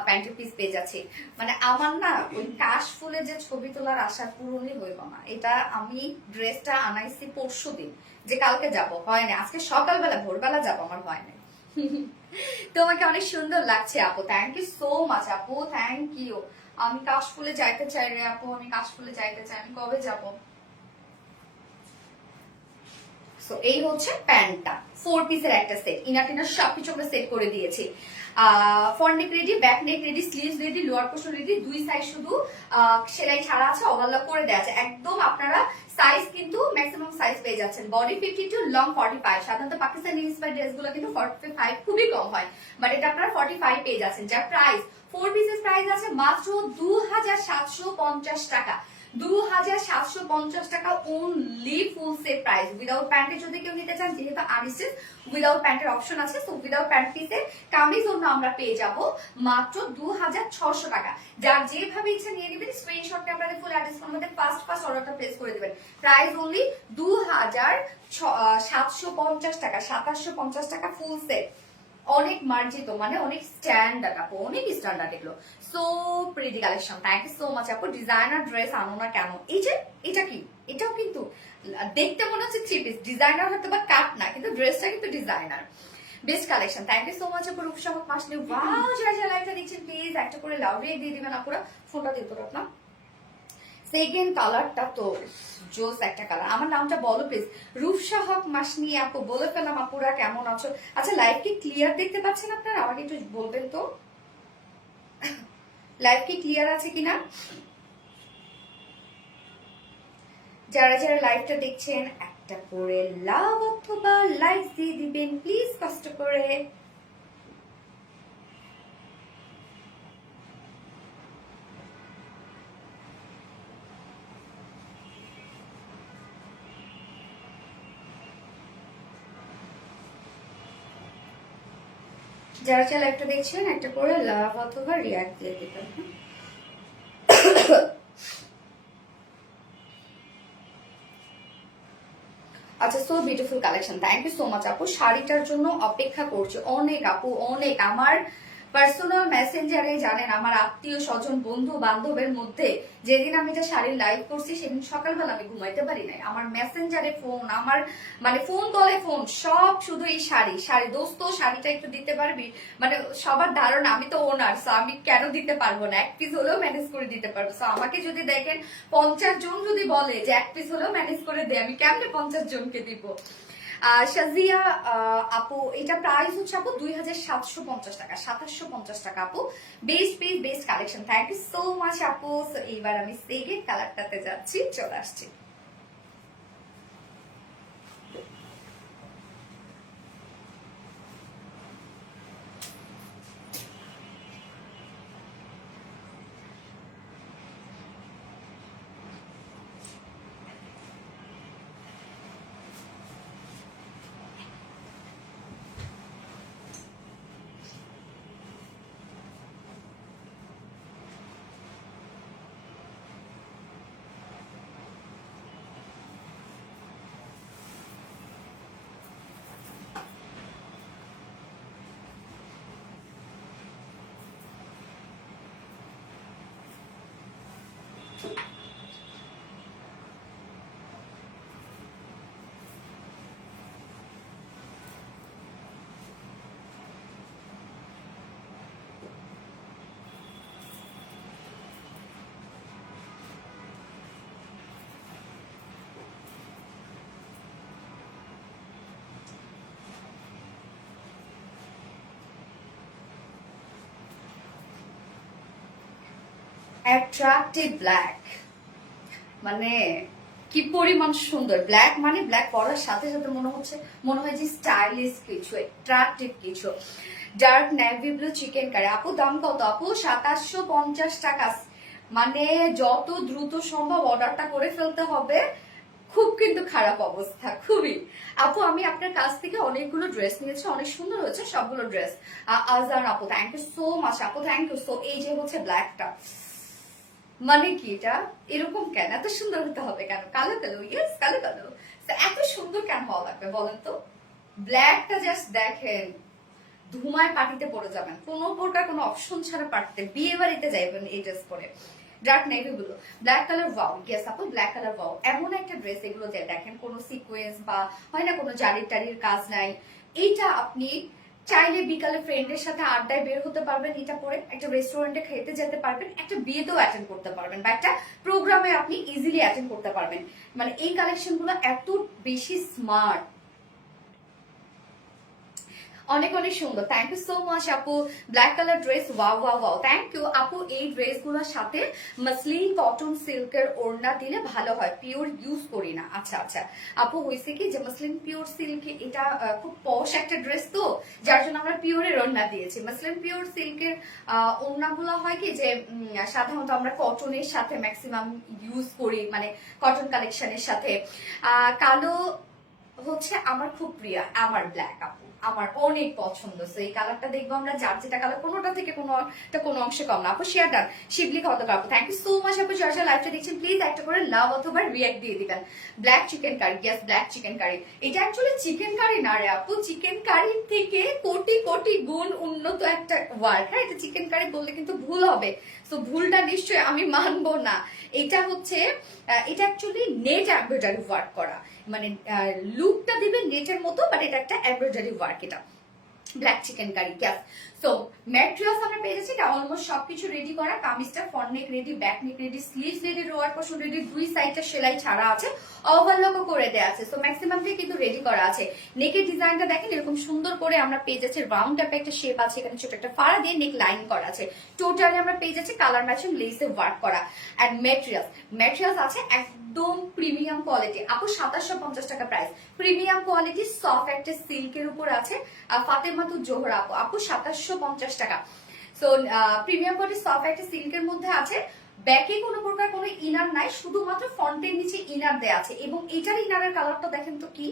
প্যান্টের পিস পেয়ে যাচ্ছি। মানে আমার না ওই কাশ ফুলে যে ছবি তোলার আশা পূরণই হইল না। এটা আমি ড্রেসটা আনাইছি পরশু দিন, যে কালকে যাব হয় না, আজকে সকালবেলা ভোরবেলা যাব, আমার হয় না। তোমাকে অনেক সুন্দর লাগছে আপু, থ্যাংক ইউ সো মাচ আপু, থ্যাংক ইউ। আমি কাশফুলে যাইতে চাই রে আপু, আমি কাশফুলে যাইতে চাই, আমি কবে যাব? সো এই হচ্ছে প্যান্টটা, 4 পিসের একটা সেট, ইনার টিনার সবকিছু আমরা সেট করে দিয়েছি। Front neck ready, back neck ready, sleeves ready, lower portion ready, দুই সাইড শুধু সেলাই ছাড়া আছে, ওভারলক করে দেওয়া আছে একদম। আপনারা সাইজ কিন্তু ম্যাক্সিমাম সাইজ পেয়ে যাচ্ছেন, বডি 52, লং 45। সাধারণত পাকিস্তানি ইন্সপায়ার্ড ড্রেসগুলো কিন্তু 45 খুবই কম হয়, বাট এটা আপনারা 45 পেয়ে যাচ্ছেন। যার প্রাইস 4 পিসের প্রাইস আছে মাত্র 2750 টাকা। 2750 টাকা only full set price. Without প্যান্টে যদি কেউ নিতে চান, যেহেতু আনস্টিচ উইদাউট প্যান্টের অপশন আছে, সো উইদাউট প্যান্ট পিসে কামিজ অন্য আমরা পেয়ে যাব মাত্র 2600 টাকা। যার যেভাবে ইচ্ছা নিয়ে নেবেন, স্ক্রিনশটটা আপনাদের ফুল অ্যাড্রেস আমাদের ফার্স্ট অর্ডারটা প্লেস করে দিবেন। প্রাইস অনলি 2750 টাকা, 2750 টাকা ফুল সেট। অনেক মার্জিত, মানে অনেক স্ট্যান্ডার্ড আপু, অনেক স্ট্যান্ডার্ড এগুলো। So pretty collection, thank you so much আপু। ডিজাইনার ড্রেস আনো না কেন? এই যে এটা কি, এটাও কিন্তু দেখতে মনে হচ্ছে থ্রি পিস, ডিজাইনার হয়তো বা কাট না, কিন্তু ড্রেসটা কিন্তু designer. Best collection, thank you so much আপু। রূপসাহক মাসলে ওয়াও, যারা লাইভটা দেখছেন প্লিজ একটা করে লাভ রেট দিয়ে দিবেন আপুরা। ফোনটা দিতে পারো না, সেকেন্ড কালারটা তো জোস একটা কালার। আমার নামটা বলো প্লিজ। রূপসাহক মাসনি আপু, বলে ফেলাম আপুরা, কেমন আছো? আচ্ছা লাইভ কি ক্লিয়ার দেখতে পাচ্ছেন আপনারা? আমাকে একটু বলবেন তো লাইভ কি ক্লিয়ার আছে কিনা। যারা যারা লাইভটা দেখছেন একটা করে লাভ অথবা লাইক দিয়ে দিবেন প্লিজ, কষ্ট করে। যারা যারা লাইভটা দেখছেন একটা করে লাভ অথবা রিয়াক্ট দিয়ে দিবেন। আচ্ছা, so beautiful collection, thank you so much আপু। শাড়িটার জন্য অপেক্ষা করছে অনেক আপু, অনেক। আমার পার্সোনাল মেসেঞ্জারে জানেন, আমার আত্মীয় স্বজন বন্ধু বান্ধবের মধ্যে যেদিন আমি এটা শাড়ির লাইভ করছি, সেদিন সকালবেলা আমি ঘুমাইতে পারি নাই। আমার মেসেঞ্জারে ফোন, আমার মানে ফোন কলে ফোন, সব শুধু এই শাড়ি শাড়ি। দোস্ত শাড়িটা একটু দিতে পারবি, মানে সবার ধারণা আমি তো ওনার, সো আমি কেন দিতে পারবো না, এক পিস হলেও ম্যানেজ করে দিতে পারবো। সো আমাকে যদি দেখেন 50 জন যদি বলে যে এক পিস হলেও ম্যানেজ করে দে, আমি কেমনে 50 জনকে দিব। শাজিয়া আপু, এটা প্রাইস হচ্ছে আপু 2750 টাকা, 2750 টাকা আপু। Best piece, best collection, thank you so much আপু। এইবার আমি সেকেন্ড কালারটাতে যাচ্ছি, চলে আসছি। অ্যাট্রাক্টিভ ব্ল্যাক, মানে কি পরিমাণ সুন্দর। ব্ল্যাক মানে ব্ল্যাক পরার সাথে সাথে মনে হয় যে স্টাইলিশ কিছু, অ্যাট্রাক্টিভ কিছু। Dark navy blue chikankari আপু, দাম কত আপু? 2750 টাকা। মানে যত দ্রুত সম্ভব অর্ডারটা করে ফেলতে হবে, খুব কিন্তু খারাপ অবস্থা, খুবই। আপু আমি আপনার কাছ থেকে অনেকগুলো ড্রেস নিয়েছি, অনেক সুন্দর হয়েছে সবগুলো ড্রেস। আজান আপু থ্যাংক ইউ সো মাচ আপু, থ্যাংক ইউ সো। এই যে হচ্ছে ব্ল্যাকটা, মানে কি এটা এরকম কেন, এত সুন্দর হতে হবে কেন? কালো কালো, ইয়েস কালো কালো, এত সুন্দর কেন হওয়া লাগবে বলেন তো? ব্ল্যাকটা জাস্ট দেখেন, ধুমায় পার্টিতে পড়ে যাবেন, কোনো প্রকার কোনো অপশন ছাড়া পার্টিতে, বিয়ে বাড়িতে যাইবেন এই ড্রেস পরে। ডার্ক নেভি গুলো, ব্ল্যাক কালার ওয়াও, ইয়েস আপু ব্ল্যাক কালার ওয়াও। এমন একটা ড্রেস এগুলো যে দেখেন কোনো সিকোয়েন্স বা হয় না কোনো জারির টারির কাজ নাই। এইটা আপনি চাইলে বিকালে ফ্রেন্ডের সাথে আড্ডায় বের হতে পারবেন, এটা পরে একটা রেস্টুরেন্টে খেতে যেতে পারবেন, একটা বিয়েতেও অ্যাটেন্ড করতে পারবেন, বা একটা প্রোগ্রামে আপনি ইজিলি অ্যাটেন্ড করতে পারবেন। মানে এই কালেকশন গুলো এত বেশি স্মার্ট, অনেক অনেক সুন্দর। থ্যাংক ইউ সো মাচ আপু, black colour dress, wow wow wow, thank you আপু। এই ড্রেসগুলোর সাথে মাসলিন কটন সিল্কের ওড়না দিলে ভালো হয়, পিওর ইউজ করি না। আচ্ছা আচ্ছা আপু, হয়েছে কি যে মাসলিন পিওর সিল্ক এটা খুব পশ একটা ড্রেস, তো যার জন্য আমরা পিওরের ওড়না দিয়েছি। মাসলিন পিওর সিল্কের ওড়নাগুলো হয় কি যে সাধারণত আমরা কটনের সাথে ম্যাক্সিমাম ইউজ করি, মানে কটন কালেকশনের সাথে। কালো হচ্ছে আমার খুব প্রিয়, আমার ব্ল্যাক আপু আমার অনেক পছন্দ। এই কালারটা দেখবো আমরা, যার যেটা কালার কোনোটা থেকে কোনো অংশে কম না। আপু শেয়ার ডান, শিবলি কত আপু থ্যাংক ইউ সো মাচ আপু। যারা লাইভটা দেখছেন প্লিজ একটা করে লাভ অথবা রিয়াক্ট দিয়ে দিবেন। Black chikankari, yes black chikankari. এটা অ্যাকচুয়ালি চিকেন কারি না রে আপু, চিকেন কারির থেকে কোটি কোটি গুণ উন্নত একটা ওয়ার্ড। হ্যাঁ, এটা চিকেন কারি বললে কিন্তু ভুল হবে, তো ভুলটা নিশ্চয়ই আমি মানবো না। এটা হচ্ছে এটা অ্যাকচুয়ালি নেট এমব্রয়ডারি ওয়ার্ক করা, মানে লুকটা দিবে নেটের মতো, বাট এটা একটা এমব্রয়ডারি ওয়ার্ক। এটা ব্ল্যাক চিকেন কারি, গ্যাস। সো ম্যাটেরিয়ালস আমরা পেয়ে যাচ্ছি, এটা অলমোস্ট সবকিছু রেডি করা। কামিজটা front neck ready, back neck ready, sleeves ready, lower portion ready, দুই সাইডটা সেলাই ছাড়া আছে, ওভারলকও করে দেওয়া আছে। সো ম্যাক্সিমামটাই কিন্তু রেডি করা আছে। নেকের ডিজাইনটা দেখেন এরকম সুন্দর করে আমরা পেয়ে যাচ্ছি, রাউন্ড টাইপে একটা শেপ আছে, এখানে ছোট একটা ফাড়া দিয়ে নেক লাইন করা আছে। টোটালি আমরা পেয়ে যাচ্ছি কালার ম্যাচিং লেসে ওয়ার্ক করা। এন্ড ম্যাটেরিয়ালস আছে একদম প্রিমিয়াম কোয়ালিটি আপু, 2750 টাকা প্রাইস। প্রিমিয়াম কোয়ালিটি সফট একটা সিল্কের উপর আছে। ফাতেমাতু জোহরা আপু, আপু 2750 টাকা। সো প্রিমিয়াম কোয়ালিটি সফট একটা সিল্কের মধ্যে আছে। ব্যাকে কোনো প্রকার কোনো ইনার নাই, শুধুমাত্র ফন্টের নিচে ইনার দেয়া আছে। এবং এটার ইনারের কালারটা দেখেন তো কি,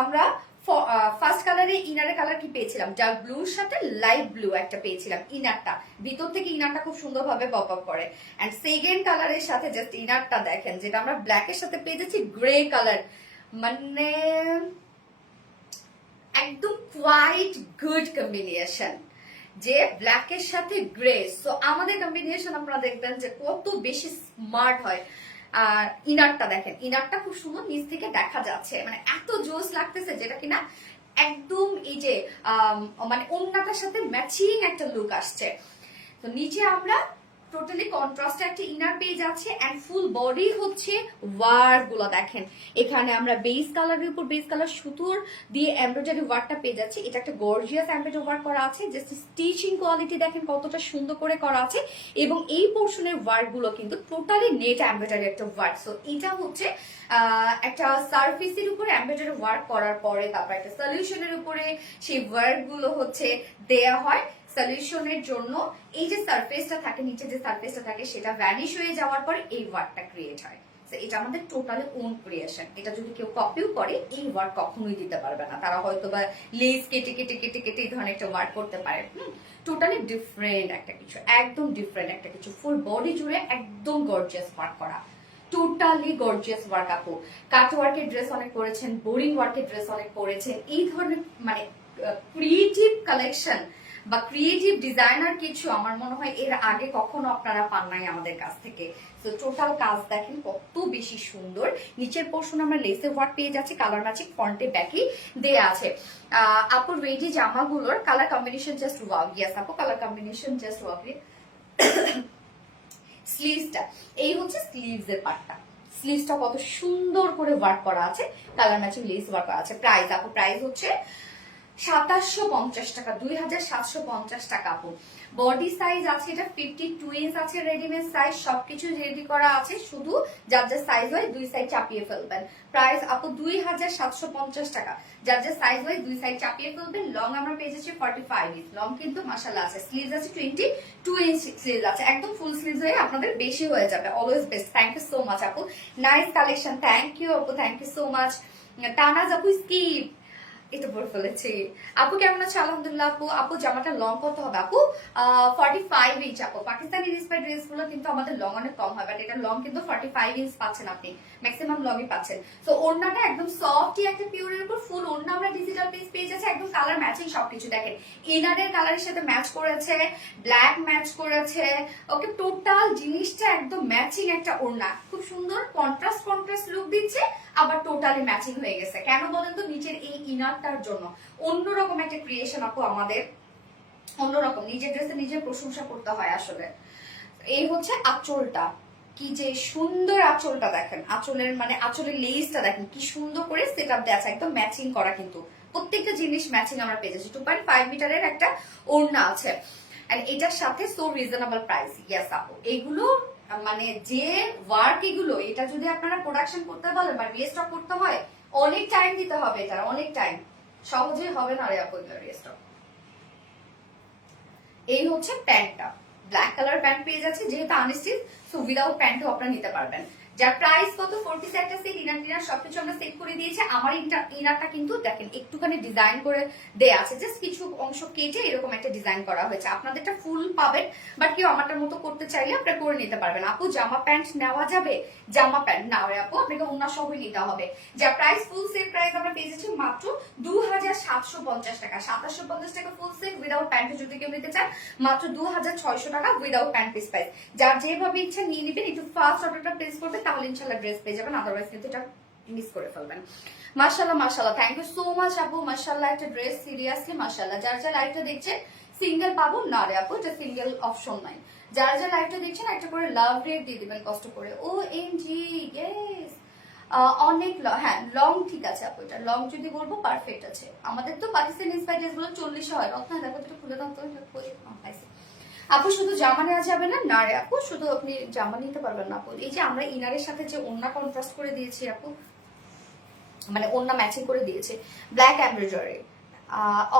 আমরা ফার্স্ট কালারে ইনারের কালার কি পেয়েছিলাম, ডার্ক ব্লুর সাথে লাইট ব্লু একটা পেয়েছিলাম। ইনারটা ভিতর থেকে ইনারটা খুব সুন্দরভাবে পপ আপ করে। এন্ড সেকেন্ড কালারের সাথে জাস্ট ইনারটা দেখেন, যেটা আমরা ব্ল্যাকের সাথে পেয়ে যাচ্ছি গ্রে কালার, মানে একদম কোয়াইট গুড কম্বিনেশন, যে ব্ল্যাকের সাথে গ্রে। সো আমাদের কম্বিনেশন আপনারা দেখবেন যে কত বেশি স্মার্ট হয়। আর ইনারটা দেখেন, ইনারটা খুব সুন্দর নিচ থেকে দেখা যাচ্ছে, মানে এত জোস লাগতেছে, যেটা কিনা একদম এই যে মানে ওড়নাটার সাথে ম্যাচিং একটা লুক আসছে। তো নিচে আমরা টোটালি কন্ট্রাস্ট একটা ইনার পেয়ে যাচ্ছে। এন্ড ফুল বডি হচ্ছে ওয়ার্ক গুলো দেখেন, এখানে আমরা বেস কালারের উপর বেস কালার সুতোর দিয়ে এমব্রয়ডারি ওয়ার্কটা পেয়ে যাচ্ছি। এটা একটা গর্জিয়াস এমব্রয়ডারি ওয়ার্ক করা আছে, জাস্ট স্টিচিং কোয়ালিটি দেখেন কতটা সুন্দর করে করা আছে। এবং এই পোর্শনের ওয়ার্ক গুলো কিন্তু টোটালি নেট এমব্রয়ডারি একটা ওয়ার্ক। সো এটা হচ্ছে একটা সারফেসের উপরে এমব্রয়ডারি ওয়ার্ক করার পরে তারপর একটা সলিউশনের উপরে সেই ওয়ার্ক গুলো হচ্ছে দেয়া হয়। সলিউশনের জন্য এই যে সারফেসটা থাকে, নিচে যে সারফেসটা থাকে, সেটা ভ্যানিশ হয়ে যাওয়ার পরে এই ওয়ার্কটা ক্রিয়েট হয়। এটা আমাদের টোটালি ওন ক্রিয়েশন। এটা যদি কেউ কপিও করে এই ওয়ার্ক কখনোই দিতে পারবে না। তারা হয়তো বা লেস কেটে কেটে কেটে কেটে এই ধরনের একটা ওয়ার্ক করতে পারে। টোটালি ডিফারেন্ট একটা কিছু, একদম ডিফারেন্ট একটা কিছু। ফুল বডি জুড়ে একদম গর্জিয়াস ওয়ার্ক করা, টোটালি গর্জিয়াস ওয়ার্ক। আপু কাট ওয়ার্কের ড্রেস অনেক করেছেন, বোরিং ওয়ার্কের ড্রেস অনেক করেছেন। এই ধরনের মানে ক্রিয়েটিভ কালেকশন বা ক্রিয়েটিভ ডিজাইনার কিছু আমার মনে হয় এর আগে কখনো আপনারা পান নাই আমাদের কাছ থেকে। তো টোটাল কাজ দেখেন কত বেশি সুন্দর। নিচের পোর্শন আমরা লেসের ওয়ার্ক পেয়ে যাচ্ছি, কালার ম্যাচিং ফ্রন্টে ব্যাকে দেয়া আছে। আপুর রেডি জামাগুলোর colour combination just wow. Yes আপু কালার কম্বিনেশন জাস্ট ওয়াও। স্লিভসটা এই হচ্ছে স্লিভস এর পার্টটা, স্লিভসটা কত সুন্দর করে ওয়ার্ক করা আছে, কালার ম্যাচিং লেস ওয়ার্ক করা আছে। প্রাইস আপু প্রাইস হচ্ছে 2750 টাকা, 2750 টাকা আপু। বডি সাইজ আছে এটা 52 ইঞ্চ আছে, রেডিমেড সাইজ সবকিছু রেডি করা আছে, শুধু যার যার সাইজ হয় দুই সাইড চাপিয়ে ফেলবেন। প্রাইস আপু 2750 টাকা, যার যার সাইজ হয় দুই সাইড চাপিয়ে ফেলবেন। লং আমরা পেয়ে যাচ্ছি 45 ইঞ্চ, লং কিন্তু মাশাআল্লাহ আছে। স্লিভস আছে 22 ইঞ্চ স্লিভস আছে, একদম ফুল স্লিভস হয়ে আপনাদের বেশি হয়ে যাবে। Always best. Thank you so much আপু, নাইস কালেকশন। থ্যাংক ইউ আপু, thank you so much. Tanaz আপু স্কিপ এটা পরে ফেলেছি। আপু কেমন আছে? আলহামদুলিল্লাহ আপু। আপু জামাটা লং কত হবে আপু? 45 ইঞ্চ আপু। পাকিস্তানি ইন্সপায়ার্ড ড্রেস গুলো কিন্তু আমাদের লং অনেক কম হয়, বাট এটা লং কিন্তু 45 ইঞ্চ পাচ্ছেন আপনি, ম্যাক্সিমাম লংই পাচ্ছেন। তো ওড়নাটা একদম সফট একটা পিওরের উপর ফুল ওড়না আমরা ডিজিটাল পিস পেয়ে যাচ্ছে, একদম কালার ম্যাচিং সবকিছু। দেখেন ইনারের কালারের সাথে ম্যাচ করেছে, ব্ল্যাক ম্যাচ করেছে, ওকে টোটাল জিনিসটা একদম ম্যাচিং একটা ওড়না, খুব সুন্দর কন্ট্রাস্ট লুক দিচ্ছে, আবার টোটালি ম্যাচিং হয়ে গেছে। কেন বলেন তো? নিচের এই ইনারটার জন্য। অন্যরকম একটা ক্রিয়েশন আপু আমাদের, অন্যরকম। নিজের ড্রেসে নিজের প্রশংসা করতে হয় আসলে। এই হচ্ছে আঁচলটা, কি যে সুন্দর আঁচলটা দেখেন, আঁচলের মানে আঁচলের লেসটা দেখেন কি সুন্দর করে সেট আপ দেওয়া আছে, একদম ম্যাচিং করা, কিন্তু প্রত্যেকটা জিনিস ম্যাচিং আমরা পেয়ে যাচ্ছি। 2.5 মিটারের একটা ওড়না আছে, আর এটার সাথে সো রিজনেবল প্রাইস। ইয়েস আপু, এগুলো মানে যে ওয়ার্ক, এগুলো এটা যদি আপনারা প্রোডাকশন করতে বলেন বা রিস্টক করতে হয়, অনেক টাইম দিতে হবে, এটা অনেক টাইম, সহজে হবে না রে আপু এটা রিস্টক। এই হচ্ছে প্যান্টটা, ব্ল্যাক কালার প্যান্ট পেয়ে যাচ্ছে, যেহেতু আনস্টিচ সো উইদাউট প্যান্টও আপনারা নিতে পারবেন। যার প্রাইস কত? 4 পিস একটা সেট, ইনার টিনার সবকিছু আমরা সেট করে দিয়েছি। আমার ইনারটা কিন্তু দেখেন একটুখানি ডিজাইন করে দেয়া আছে, জাস্ট কিছু অংশ কেটে এরকম একটা ডিজাইন করা হয়েছে। আপনাদেরটা ফুল পাবেন, বাট কেউ আমারটার মতো করতে চাইলে আপনারা করে নিতে পারবেন। আপু জামা প্যান্ট নেওয়া যাবে? জামা প্যান্ট না রে আপু, আপনাকে ওন্না সবই নিতে হবে। যার প্রাইস ফুল সেট প্রাইস আমরা পেয়ে যাচ্ছি মাত্র 2750 টাকা। 2750 টাকা ফুল সেট উইদাউট প্যান্ট যদি কেউ নিতে চান, মাত্র 2600 টাকা উইদাউট প্যান্ট পিস প্রাইস। যার যেভাবে ইচ্ছা নিয়ে নেবেন, একটু ফার্স্ট অর্ডারটা প্লেস করবে, তাহলে ইনশাআল্লাহ ড্রেস পেয়ে যাবেন, আদারওয়াইজ কিন্তু এটা মিস করে ফেলবেন। মাশাআল্লাহ মাশাআল্লাহ, থ্যাংক ইউ সো মাচ আপু। মাশাআল্লাহ একটা ড্রেস, সিরিয়াসলি মাশাআল্লাহ। যার যার লাইভটা দেখছেন সিঙ্গেল পাবো না রে আপু, এটা সিঙ্গেল অপশন নাই। যার যার লাইভটা দেখছেন একটা করে লাভ রেট দিয়ে দিবেন কষ্ট করে। ও এম জি, ইয়েস অনেক হ্যাঁ লং ঠিক আছে আপু, এটা লং যদি বলবো পারফেক্ট আছে। আমাদের তো পাকিস্তান ইন্সপায়ার্ড ড্রেস গুলো 40 হয়। রত্না দেখো এটা খুলে দাও তো, আপু শুধু জামা নেওয়া যাবে না? না রে আপু, শুধু আপনি জামা নিতে পারবেন না আপু। এই যে আমরা ইনারের সাথে যে ওড়না কন্ট্রাস্ট করে দিয়েছি আপু, মানে ওড়না ম্যাচিং করে দিয়েছে, ব্ল্যাক এমব্রয়ডারি,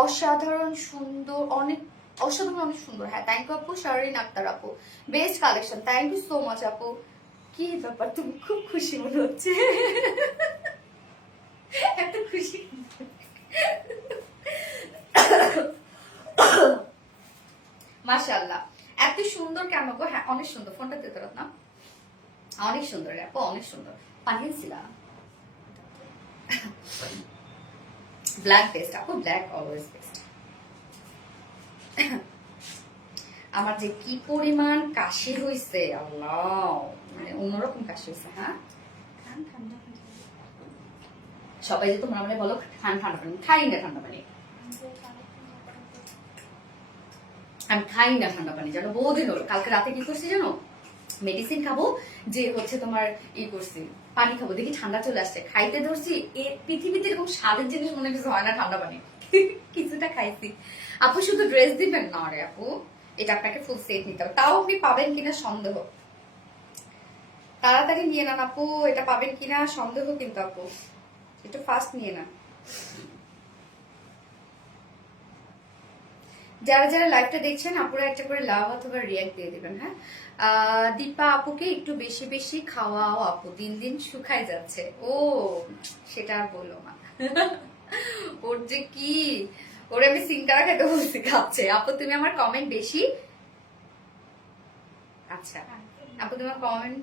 অসাধারণ সুন্দর, অনেক অসাধারণ, অনেক সুন্দর। হ্যাঁ থ্যাংক ইউ আপু। শারিন আক্তার আপু, best collection, thank you so much আপু। কি ব্যাপার, তুমি খুব খুশি মনে হচ্ছে, এত খুশি। মাশাআল্লাহ, এত সুন্দর কেন গো? হ্যাঁ অনেক সুন্দর, ফোনটা দিতে পারত না, অনেক সুন্দর আপু, অনেক সুন্দর। পানিয়েছিলা ব্ল্যাক বেস্ট আপু, ব্ল্যাক অলওয়েজ বেস্ট। আমার যে কি পরিমাণ কাশি হয়েছে আল্লাহ, মানে অন্যরকম কাশি হয়েছে। হ্যাঁ সবাই যে তোমরা মানে বলো ঠান্ডা পানি, খাই না ঠান্ডা পানি, আমি খাই না ঠান্ডা পানি, জানো বহুদিন হলো। কালকে রাতে কি করছি জানো, মেডিসিন খাবো যে হচ্ছে তোমার ই করছি, পানি খাবো, দেখি ঠান্ডা চলে আসছে, খাইতে ধরছি। পৃথিবীতে এরকম স্বাদের জিনিস মনে কিছু হয় না, ঠান্ডা পানি। কিছুটা খাইছি। আপু শুধু ড্রেস দিবেন না রে আপু, এটা আপনাকে ফুল সেট নিতে হবে। তাও আপনি পাবেন কিনা সন্দেহ, তাড়াতাড়ি নিয়ে নেন আপু, এটা পাবেন কিনা সন্দেহ কিন্তু আপু, একটু ফাস্ট নিয়ে নেন। যারা যারা লাইভটা দেখছেন আপুরা একটা করে লাভ অথবা রিয়াক্ট দিয়ে দিবেন। হ্যাঁ দীপা আপুকে একটু বেশি বেশি খাওয়াও আপু, দিন দিন শুকায় যাচ্ছে। ও সেটা আর বললো না, ওর যে কি, ওরে আমি সিঙ্গারা খেতে বলছি, খাচ্ছে। আপু তুমি আমার কমেন্ট বেশি, আচ্ছা আপু তোমার কমেন্ট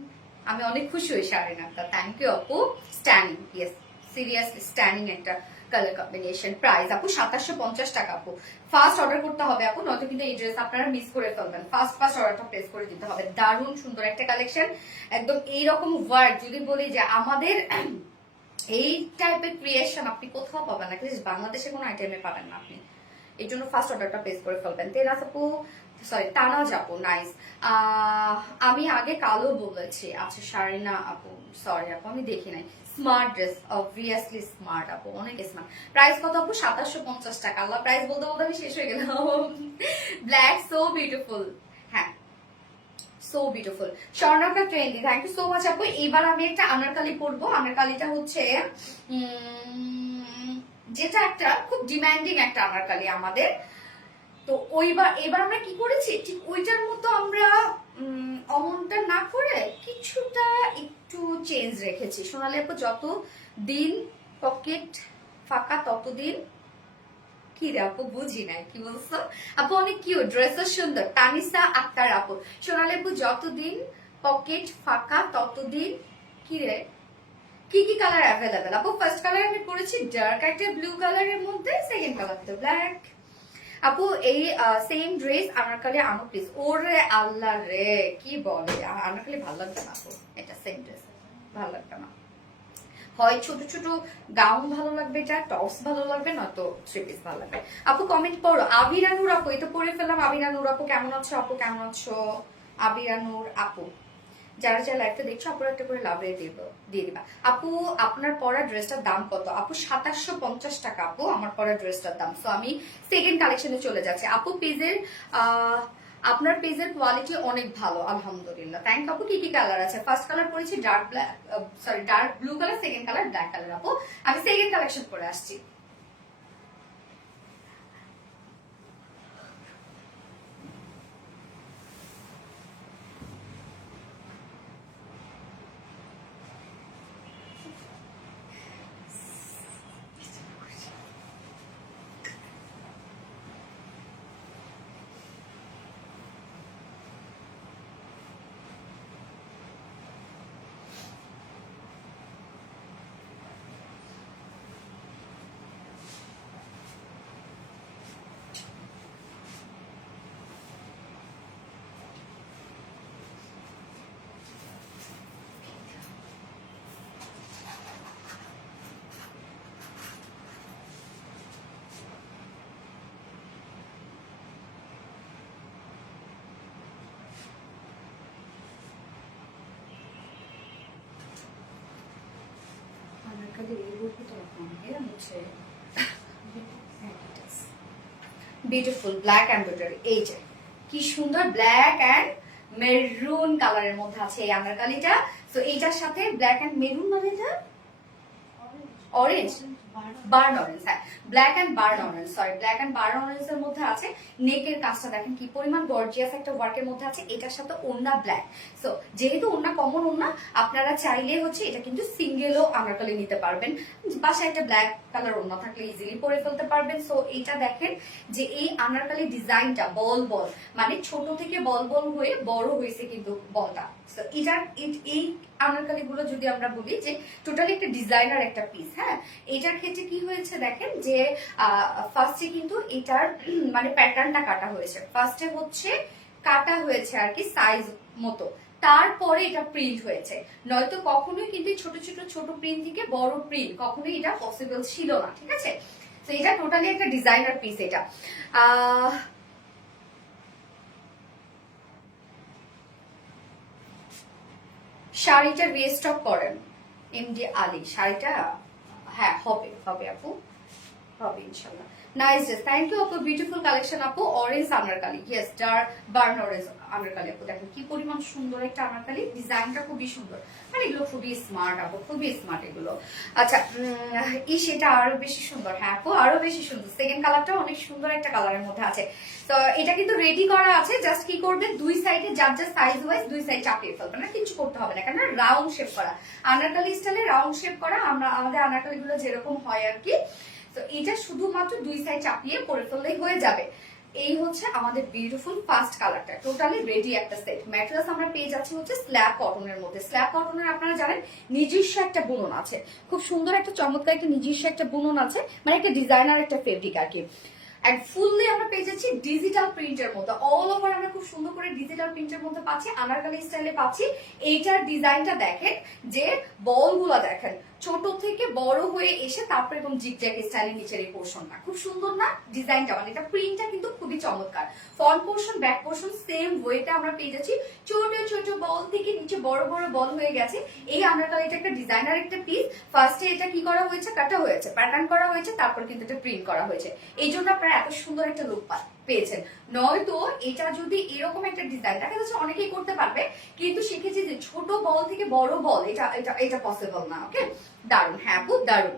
আমি অনেক খুশি হই। শারিন আক্তার, থ্যাংক ইউ আপু। স্ট্যান্ডিং, ইয়েস সিরিয়াসলি স্ট্যান্ডিং একটা কালার কম্বিনেশন। প্রাইস আপু 2750 টাকা আপু। ফার্স্ট অর্ডার করতে হবে আপু, নয়তো কিন্তু এই ড্রেস আপনারা মিস করে ফেলবেন। ফার্স্ট অর্ডারটা প্লেস করে দিতে হবে। দারুণ সুন্দর একটা কালেকশন, একদম এইরকম ওয়ার্ক যদি বলি যে আমাদের এই টাইপের ক্রিয়েশন আপনি কোথাও পাবেন না, বাংলাদেশে কোনো আইটেমে পাবেন না আপনি। এই জন্য ফার্স্ট অর্ডারটা প্লেস করে ফেলবেন। তেরাস আপু, সরি তানাজ আপু, নাইস। আমি আগে কালো বলেছি, আচ্ছা শারিনা আপু, সরি আপু আমি দেখি নাই। স্মার্ট ড্রেস, অবভিয়াসলি স্মার্ট আপু, অনেক স্মার্ট। প্রাইস কত আপু? 2750 টাকা। আল্লাহ, প্রাইস বলতে বলতে আমি শেষ হয়ে গেলাম। Black, so beautiful. হ্যাঁ, so beautiful. Swarnaka trendy, thank you so much আপু। এবার আমি একটা আনারকালি পরবো। আনারকালিটা হচ্ছে যেটা একটা খুব ডিমান্ডিং একটা আনারকালি আমাদের। তো এবার আমরা কি করেছি, ঠিক ওইটার মতো আমরা অমনটা না করে কিছুটা একটু চেঞ্জ রেখেছি। সোনালি আপু, যত দিন পকেট ফাঁকা ততদিন কি রে আপু, বুঝি নাই কি বলছো আপু। অনেক কিউট, ড্রেসও সুন্দর। তানিসা আক্তার আপু, সোনালি আপু, যতদিন পকেট ফাঁকা ততদিন কি রে, কি কি কালার অ্যাভেলেবেল আপু? ফার্স্ট কালার আমি করেছি ডার্ক একটা ব্লু কালারের মধ্যে, সেকেন্ড কালার তো ব্ল্যাক। আপু এই সেম ড্রেস আনারকলি আনো প্লিজ। ওরে আল্লাহ রে, কি বলে, আনারকলি ভালো লাগবে না আপু, এটা সেম ড্রেস ভালো লাগবে না। হয় ছোট ছোট গাউন ভালো লাগবে, এটা টপস ভালো লাগবে, নয়তো থ্রি পিস ভালো লাগবে। আপু কমেন্ট পড়ো। আবিরানুর আপু, এই তো পড়ে ফেললাম। আবিরানুর আপু কেমন আছো? আপু কেমন আছো? আবিরানুর আপু, যারা যারা লাইভটা দেখছো আপুর একটা করে লাভ রেট দিয়ে দিবা। আপু আপনার পরা ড্রেসটার দাম কত? আপু 2750 টাকা আপু আমার পরা ড্রেসটার দাম। সো আমি সেকেন্ড কালেকশনে চলে যাচ্ছি। আপু পেজের আপনার পেজের কোয়ালিটি অনেক ভালো আলহামদুলিল্লাহ, থ্যাংক আপু। কি কি কালার আছে? ফার্স্ট কালার পরেছি dark black, sorry dark blue colour, second colour black colour. আপু আমি সেকেন্ড কালেকশন পরে আসছি। বিউটিফুল ব্ল্যাক এমব্রয়ডারি, এই যে কি সুন্দর ব্ল্যাক এন্ড মেরুন কালারের মধ্যে আছে এই আনারকালিটা। তো এইটার সাথে ব্ল্যাক এন্ড মেরুন, মানে এটা অরেঞ্জ, বার্ন অরেঞ্জ, হ্যাঁ black and burnt orange, sorry black and burnt orange এর মধ্যে আছে। নেকের কাজটা দেখেন কি পরিমাণ গর্জিয়াস একটা ওয়ার্কের মধ্যে আছে। এটার সাথে ওড়না ব্ল্যাক। সো যেহেতু ওড়না কমন ওড়না, আপনারা চাইলে হচ্ছে এটা কিন্তু সিঙ্গেলও আনারকলি নিতে পারবেন। বাসায় একটা ব্ল্যাক কালার ওড়না থাকলে ইজিলি পরে ফেলতে পারবেন। সো এইটা দেখেন যে এই আনারকলি ডিজাইনটা বল বল, মানে ছোট থেকে বল বল হয়ে বড় হয়েছে কিন্তু বলটা। সো এটার এই আনারকলি গুলো যদি আমরা বলি যে টোটালি একটা ডিজাইনার একটা পিস। হ্যাঁ, এটার ক্ষেত্রে কি হয়েছে দেখেন যে ফার্স্টে কিন্তু এটার মানে প্যাটার্নটা কাটা হয়েছে, ফার্স্টে হচ্ছে কাটা হয়েছে আর কি সাইজ মতো, তারপরে এটা প্রিন্ট হয়েছে। নয়তো কখনোই কিন্তু ছোট ছোট ছোট প্রিন্ট থেকে বড় প্রিন্ট কখনোই এটা পসিবল ছিল না, ঠিক আছে। তো এটা টোটালি একটা ডিজাইনার পিস। এটা শাড়িটা রিস্টক করেন এমডি আলী, শাড়িটা হ্যাঁ হবে হবে আপু, হবে ইনশাআল্লাহ। নাইস ড্রেস, থ্যাংক ইউ আপু, বিউটিফুল কালেকশন আপু। Orange Anarkali, yes dark burn orange Anarkali আপু, দেখেন কি পরিমাণ সুন্দর একটা আনারকলি, ডিজাইনটা খুবই সুন্দর। মানে এগুলো খুবই স্মার্ট আপু, খুবই স্মার্ট এগুলো। আচ্ছা সেটা আরো বেশি সুন্দর। হ্যাঁ আপু আরো বেশি সুন্দর, সেকেন্ড কালারটা অনেক সুন্দর একটা কালারের মধ্যে আছে। তো এটা কিন্তু রেডি করা আছে, জাস্ট কি করবেন দুই সাইডে যার যার সাইজ ওয়াইজ দুই সাইড চাপিয়ে ফেলবেন, না কিছু করতে হবে না, কেন রাউন্ড শেপ করা আনারকলি স্টাইলে, রাউন্ড শেপ করা আমরা আমাদের আনারকলি গুলো যেরকম হয় আর কি। তো এটা শুধুমাত্র দুই সাইড চাপিয়ে পরে ফেললেই হয়ে যাবে। এই হচ্ছে আমাদের বিউটিফুল ফার্স্ট কালারটা, টোটালি রেডি একটা সেট। ম্যাটেরিয়ালস আমরা পেয়ে যাচ্ছি হচ্ছে স্ল্যাব কটনের মধ্যে। স্ল্যাব কটনের আপনারা জানেন নিজস্ব একটা বুনন আছে, খুব সুন্দর একটা চমৎকার একটা নিজস্ব একটা বুনন আছে, মানে একটা ডিজাইনার একটা ফেব্রিক আর কি। এন্ড ফুললি আমরা পেয়ে যাচ্ছি ডিজিটাল প্রিন্টের মধ্যে, অল ওভার আমরা খুব সুন্দর করে ডিজিটাল প্রিন্টের মধ্যে পাচ্ছি, আনারকলি স্টাইলে পাচ্ছি। এইটার ডিজাইনটা দেখেন, যে বল গুলা দেখেন ছোট থেকে বড় হয়ে এসে তারপর এবং জিগজ্যাগ স্টাইলের নিচের এই পোর্শনটা খুব সুন্দর না ডিজাইনটা, মানে এটা প্রিন্টটা কিন্তু খুবই চমৎকার। Front portion back portion same ওয়েতে আমরা পেয়ে যাচ্ছি, ছোট ছোট বল থেকে নিচে বড় বড় বল হয়ে গেছে। এই আনারকলি এটা একটা ডিজাইনার একটা পিস, ফার্স্টে এটা কি করা হয়েছে, কাটা হয়েছে, প্যাটার্ন করা হয়েছে, তারপর কিন্তু এটা প্রিন্ট করা হয়েছে। এই জন্য আপনারা এত সুন্দর একটা লুক পেয়েছেন। নয়তো এটা যদি এরকম একটা ডিজাইন দেখা যাচ্ছে অনেকেই করতে পারবে, কিন্তু শিখেছি যে ছোট বল থেকে বড় বল এটা এটা এটা পসিবল না। ওকে, দারুন, হ্যাঁ খুব দারুন।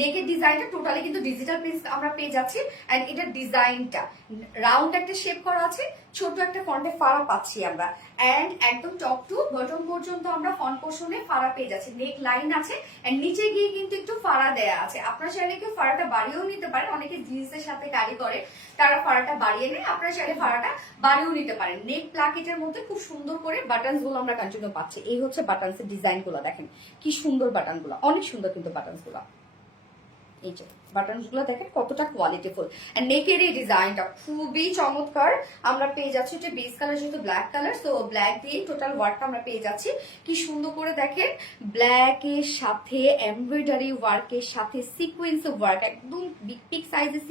নেকের ডিজাইনটা টোটালি কিন্তু ডিজিটাল প্রিন্ট আমরা পেয়ে যাচ্ছি। এন্ড এটা ডিজাইনটা রাউন্ড একটা শেপ করা আছে, ছোট একটা ফন্টে ফাড়া পাচ্ছি আমরা। এন্ড একদম টপ টু বটম পর্যন্ত আমরা ফ্রন্ট পোর্শনে ফাড়া পেয়ে যাচ্ছি, নেক লাইন আছে। এন্ড নিচে গিয়ে কিন্তু একটু ফাড়া দেয়া আছে। আপনারা চাইলে কেউ ফাড়াটা বাড়িয়েও নিতে পারেন, অনেকে জিন্সের সাথে ক্যারি করে তারা ফাড়াটা বাড়িয়ে নেয়, আপনারা চাইলে ফাড়াটা বাড়িয়েও নিতে পারেন। নেক প্লাকেটের মধ্যে খুব সুন্দর করে বাটনস গুলো আমরা কন্টিনিউ পাচ্ছি। এই হচ্ছে বাটনস এর ডিজাইন গুলো, দেখেন কি সুন্দর বাটন গুলো, অনেক সুন্দর কিন্তু বাটনস গুলো। এই যে বাটনস গুলো দেখেন কতটা কোয়ালিটিফুল। এন্ড নেকের এই ডিজাইনটা খুবই চমৎকার। আমরা পেয়ে যাচ্ছি এটা বেস কালার যেহেতু ব্ল্যাক কালার, সো ব্ল্যাক দিয়ে টোটাল ওয়ার্কটা আমরা পেয়ে যাচ্ছি। কি সুন্দর করে দেখেন, ব্ল্যাক এর সাথে এমব্রয়ডারি ওয়ার্কের সাথে সিকোয়েন্স ওয়ার্ক, একদম বিগ বিগ সাইজের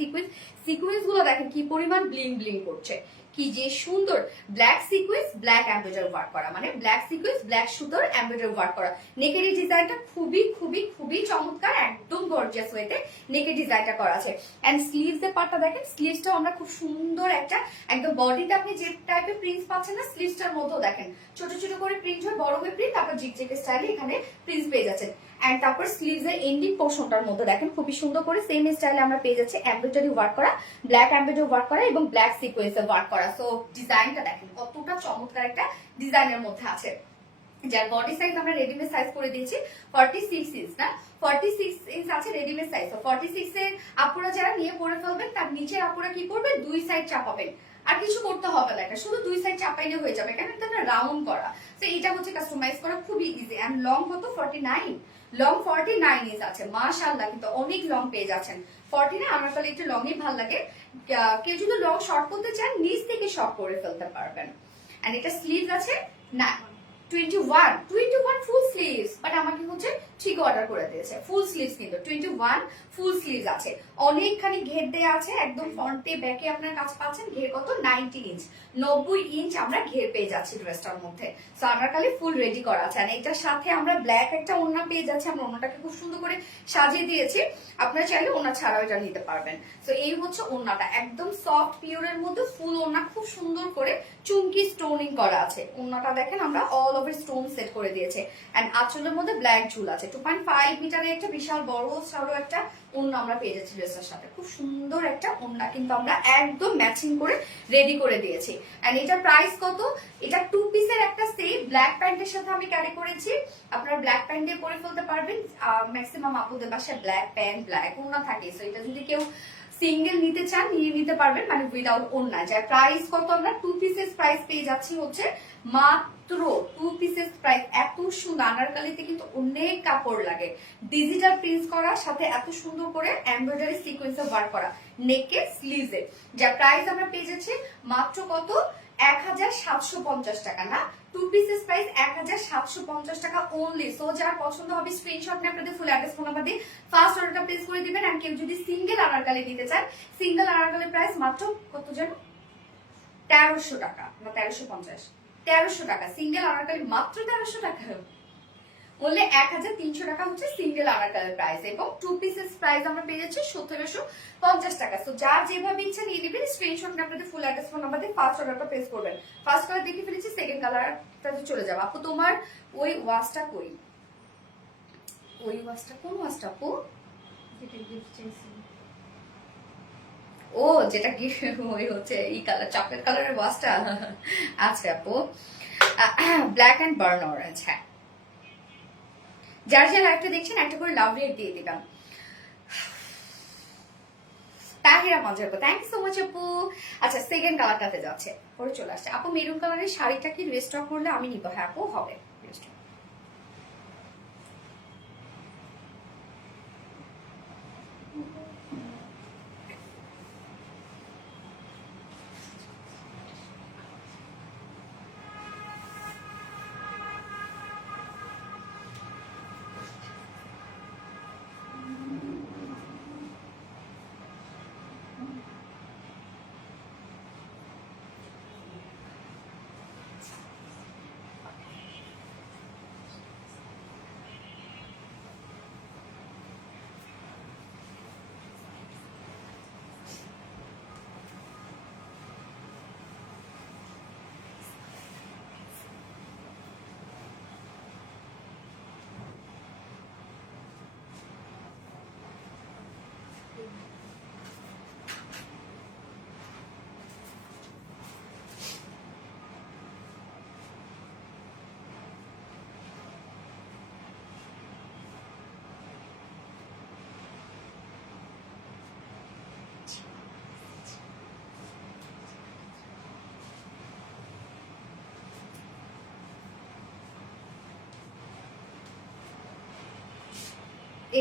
সিকোয়েন্স গুলো দেখেন কি পরিমাণ ব্লিং ব্লিং করছে, কি যে সুন্দর। Black sequence black embroidery work করা, মানে ব্ল্যাক সিকোয়েন্স ব্ল্যাক সুতোর এমব্রয়ডারি ওয়ার্ক করা। নেকের এই ডিজাইনটা খুবই খুবই খুবই চমৎকার, একদম গর্জিয়াস ওয়েতে নেকের ডিজাইনটা করা আছে। এন্ড স্লিভস এর পার্টটা দেখেন, স্লিভসটাও আমরা খুব সুন্দর একটা একদম বডিতে আপনি যে টাইপের প্রিন্টস পাচ্ছেন না, স্লিভসটার মধ্যেও দেখেন ছোট ছোট করে প্রিন্ট হয়, বড় হয়ে প্রিন্ট, তারপর জিগজ্যাগ স্টাইলে এখানে প্রিন্টস পেয়ে যাচ্ছেন। এন্ড তারপর স্লিভস এর এন্ডিং পোর্শনটার মধ্যে দেখেন খুবই সুন্দর করে সেম স্টাইলে আমরা পেয়ে যাচ্ছি এমব্রয়ডারি ওয়ার্ক করা, ব্ল্যাক এমব্রয়ডারি ওয়ার্ক করা এবং ব্ল্যাক সিকোয়েন্সে ওয়ার্ক করা। সো ডিজাইনটা দেখেন কতটা চমৎকার একটা ডিজাইনের মধ্যে আছে। যার বডি সাইজ আমরা রেডিমেড সাইজ করে দিয়েছি 46 ইঞ্চ, না 46 ইঞ্চ আছে রেডিমেড সাইজ। তো 46 এর আপুরা যারা নিয়ে পরে ফেলবেন, তার নিচের আপুরা কি করবেন, দুই সাইড চাপাবেন, আর কিছু করতে হবে না, এটা শুধু দুই সাইড চাপাইলে হয়ে যাবে, কারণ এটা রাউন্ড করা। তো এটা হচ্ছে কাস্টমাইজ করা খুবই ইজি। এন্ড লং কত 49, লং 49 ইঞ্চ আছে, মাশাআল্লাহ কিন্তু অনেক লং পেয়ে যাচ্ছেন। 49 আমার তাহলে একটু লংই ভালো লাগে, কেউ যদি লং শর্ট করতে চান নিচ থেকে শর্ট করে ফেলতে পারবেন। এন্ড এটা স্লিভস আছে না 21 ফুল স্লিভস, বাট আমাকে হচ্ছে ঠিক অর্ডার করে দিয়েছে ফুল স্লিভস, কিন্তু 21 ফুল স্লিভস আছে, অনেকখানি ঘের দেয়া আছে, একদম ফ্রন্টে ব্যাকে আপনার কাছে পাচ্ছেন ঘের কত 90 ইঞ্চ, 90 ইঞ্চ আমরা ঘের পেয়ে যাচ্ছি ড্রেসটার মধ্যে। সো আমরা খালি ফুল রেডি করা আছে। আর এটার সাথে আমরা ব্ল্যাক একটা ওড়না পেয়ে যাচ্ছি, আমরা ওড়নাটাকে খুব সুন্দর করে সাজিয়ে দিয়েছি, আপনারা চাইলে ওড়না ছাড়াও এটা নিতে পারবেন। সো এই হচ্ছে ওড়নাটা, একদম সফট পিওরের মধ্যে ফুল ওড়না, খুব সুন্দর করে চুমকি স্টোনিং করা আছে। ওড়নাটা দেখেন আমরা অল ওভার স্টোন সেট করে দিয়েছে। এন্ড আঁচলের মধ্যে ব্ল্যাক ঝুল আছে, 2.5 মিটারের একটা বিশাল বড় সরো একটা ওড়না আমরা পেয়ে যাচ্ছি ড্রেসের সাথে। খুব সুন্দর একটা ওড়না কিন্তু আমরা একদম ম্যাচিং করে রেডি করে দিয়েছি। এন্ড এটার প্রাইস কত, এটা 2 পিসের একটা সেট, ব্ল্যাক প্যান্টের সাথে আমি ক্যারি করেছি, আপনারা ব্ল্যাক প্যান্ট দিয়ে পরে ফেলতে পারবেন। ম্যাক্সিমাম আপুদের বাসায় ব্ল্যাক প্যান্ট ব্ল্যাক ওড়না থাকে, সো এটা যদি কেউ সিঙ্গেল নিতে চান নিয়ে নিতে পারবেন, মানে উইদাউট ওড়না। যার প্রাইস কত, আমরা 2 পিসের প্রাইস পেয়ে যাচ্ছি হচ্ছে মাত্র 2 পিসের প্রাইস। এত সুন্দর আনারকলিতে কিন্তু অনেক কাপড় লাগে, ডিজিটাল প্রিন্ট করা, সাথে এত সুন্দর করে এমব্রয়ডারি সিকোয়েন্সে ওয়ার্ক করা নেকে স্লিভসে। যার প্রাইস আমরা পেয়ে যাচ্ছি মাত্র কত, 1750 টাকা, না 2 পিসেস প্রাইস 1750 টাকা অনলি। সো যার পছন্দ হবে স্ক্রিনশট নিয়ে আপনাদের ফুল অ্যাড্রেস ফোন নাম্বার দিয়ে ফার্স্ট অর্ডারটা প্লেস করে দিবেন। আর কেউ যদি সিঙ্গেল আনারকলি নিতে চান, সিঙ্গেল আনারকলি প্রাইস মাত্র কত জানো, 1300 টাকা, না 1350, 1300 টাকা সিঙ্গেল আনারকলি, মাত্র 1300 টাকা, বললে 1300 টাকা হচ্ছে সিঙ্গেল আনারকলির প্রাইস, এবং 2 পিসেস প্রাইস আমরা পেয়ে যাচ্ছি 1750 টাকা। সো যার যেভাবে ইচ্ছা নিয়ে নেবেন, স্ক্রিনশট নিয়ে আপনাদের ফুল অ্যাড্রেস ফোন নাম্বার দিয়ে ফার্স্ট অর্ডারটা প্লেস করবেন। ফার্স্ট কালার দেখে ফেলেছি, সেকেন্ড কালারটাতে চলে যাবো। আপু তোমার ওই ওয়াশটা কই, ওই ওয়াশটা কোন ওয়াশটা আপু, ও যেটা গিফট, ওই হচ্ছে এই কালার চকলেট কালারের ওয়াশটা। আচ্ছা আপু, ব্ল্যাক এন্ড বার্ন অরেঞ্জ, হ্যাঁ যার যার একটা দেখছেন একটা করে লাভ রেট দিয়ে দিলাম। তাহিরা মজার, থ্যাংক ইউ সো মাচ আপু। আচ্ছা সেকেন্ড কালারটাতে যাচ্ছে, পরে চলে আসছে আপু। মেরুন কালারের শাড়িটা কি রেস্টক করলে আমি নিবো, হ্যাঁ আপু হবে রেস্টক।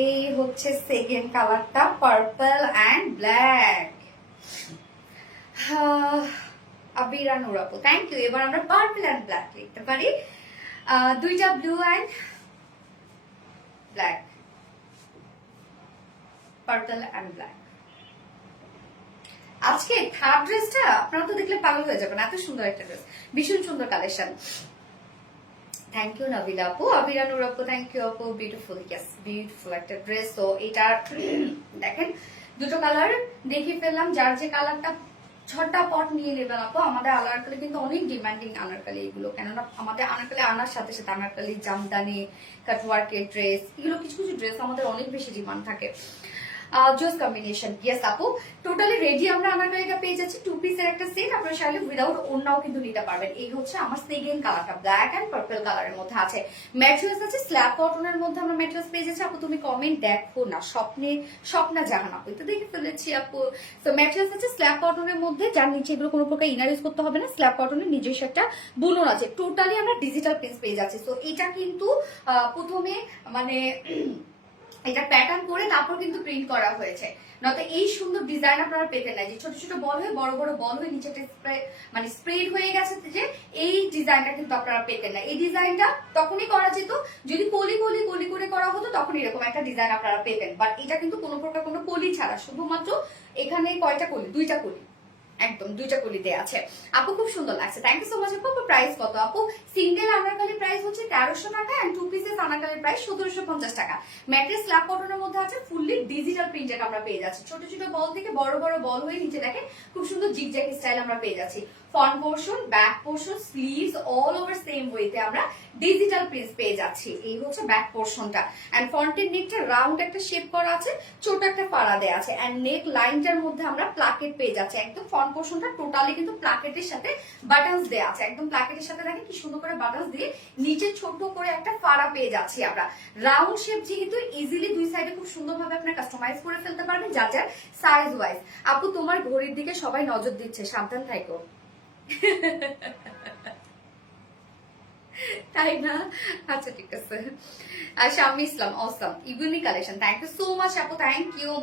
এই হচ্ছে সেকেন্ড কালারটা, পার্পল অ্যান্ড ব্ল্যাক। আবিরা নুরাপু, থ্যাংক ইউ। এবার আমরা পার্পল অ্যান্ড ব্ল্যাক লিখতে পারি, দুইটা blue and black, purple and black. আজকে থার্ড ড্রেসটা আপনারা তো দেখলে পাগল হয়ে যাবেন, এত সুন্দর একটা ড্রেস, ভীষণ সুন্দর কালেকশন। থ্যাংক ইউ নাবিলা আপু, আবিরা নুর আপু, থ্যাংক ইউ আপু, বিউটিফুল, ইয়েস বিউটিফুল একটা ড্রেস। তো এটার দেখেন দুটো কালার দেখিয়ে ফেললাম, যার যে কালারটা ঝটপট নিয়ে নেবেন আপু। আমাদের আনারকলি কিন্তু অনেক ডিমান্ডিং আনারকলি এগুলো, কেননা আমাদের আনারকলি আনার সাথে সাথে আনারকলি, জামদানি, কাটওয়ার্কের ড্রেস, এগুলো কিছু কিছু ড্রেস আমাদের অনেক বেশি ডিমান্ড থাকে। জোস কম্বিনেশন, ইয়েস আপু, টোটালি রেডি আমরা আনারকলিটা পেয়ে যাচ্ছি, 2 পিসের একটা সেট। আপনারা চাইলে উইদাউট ওড়নাও কিন্তু নিতে পারবেন। এই হচ্ছে আমার সেকেন্ড কালারটা, ব্ল্যাক এন্ড পার্পল কালারের মধ্যে আছে। ম্যাটেরিয়ালস আছে স্ল্যাব কটনের মধ্যে আমরা ম্যাটেরিয়ালস পেয়ে যাচ্ছি। আপু তুমি কমেন্ট দেখো না, স্বপ্না জাহান আপু তো দেখে ফেলেছি আপু। তো ম্যাটেরিয়ালস আছে স্ল্যাব কটনের মধ্যে, যার নিচে এগুলো কোনো প্রকার ইনার ইউজ করতে হবে না। স্ল্যাব কটনের নিজস্ব একটা বুনন আছে, টোটালি আমরা ডিজিটাল প্রিন্ট পেয়ে যাচ্ছি। তো এটা কিন্তু প্রথমে মানে এটা প্যাটার্ন করে তারপর কিন্তু প্রিন্ট করা হয়েছে, নয়তো এই সুন্দর ডিজাইন আপনারা পেতে নাই, যে ছোট ছোট বল হয়ে বড় বড় বল হয়ে নিচে মানে স্প্রেড হয়ে গেছে, যে এই ডিজাইনটা কিন্তু আপনারা পেতেন না। এই ডিজাইনটা তখনই করা যেত যদি কলি কলি কলি করে করা হতো, তখন এরকম একটা ডিজাইন আপনারা পেতেন। বাট এটা কিন্তু কোনো প্রকার কোনো কলি ছাড়া, শুধুমাত্র এখানে কয়টা কলি, দুইটা কলি, একদম দুইটা কলিতে আছে। আপু খুব সুন্দর লাগছে, থ্যাংক ইউ সো মাচ আপু। প্রাইস কত আপু? সিঙ্গেল আনারকলি প্রাইস হচ্ছে 1300 টাকা এন্ড 2 পিসেস আনারকলির প্রাইস 1750 টাকা। ম্যাট্রেস স্ল্যাব কটনের মধ্যে আছে, ফুললি ডিজিটাল প্রিন্টেড আমরা পেয়ে যাচ্ছি। ছোট ছোট বল থেকে বড় বড় বল হয়ে নিচে দেখেন খুব সুন্দর জিগজ্যাগ স্টাইল আমরা পেয়ে যাচ্ছি। Front portion, back portion, sleeves all over same ওয়েতে আমরা ডিজিটাল প্রিন্ট পেয়ে যাচ্ছি। এই হচ্ছে ব্যাক পোর্শনটা, এন্ড ফ্রন্টের নেকটা রাউন্ড একটা শেপ করা আছে, ছোট একটা পাড়া দেয়া আছে, এন্ড নেক লাইনটার মধ্যে আমরা প্লাকেট পেয়ে যাচ্ছি। একদম ফ্রন্ট পোর্শনটা টোটালি কিন্তু প্লাকেটের সাথে বাটনস দেয়া আছে, একদম প্লাকেটের সাথে দেখেন কি সুন্দর করে বাটনস দিয়ে নিচে ছোট করে একটা পাড়া পেয়ে যাচ্ছি আমরা। রাউন্ড শেপ যেহেতু ইজিলি দুই সাইডে খুব সুন্দরভাবে আপনি কাস্টমাইজ করে ফেলতে পারবেন যার যার সাইজ ওয়াইজ। আপু তোমার ঘড়ির দিকে সবাই নজর দিচ্ছে, সাবধান থাকো। তাই না? আচ্ছা ঠিক আছে। Shami Islam, awesome unique collection, thank you so much আপু, থ্যাংক ইউ।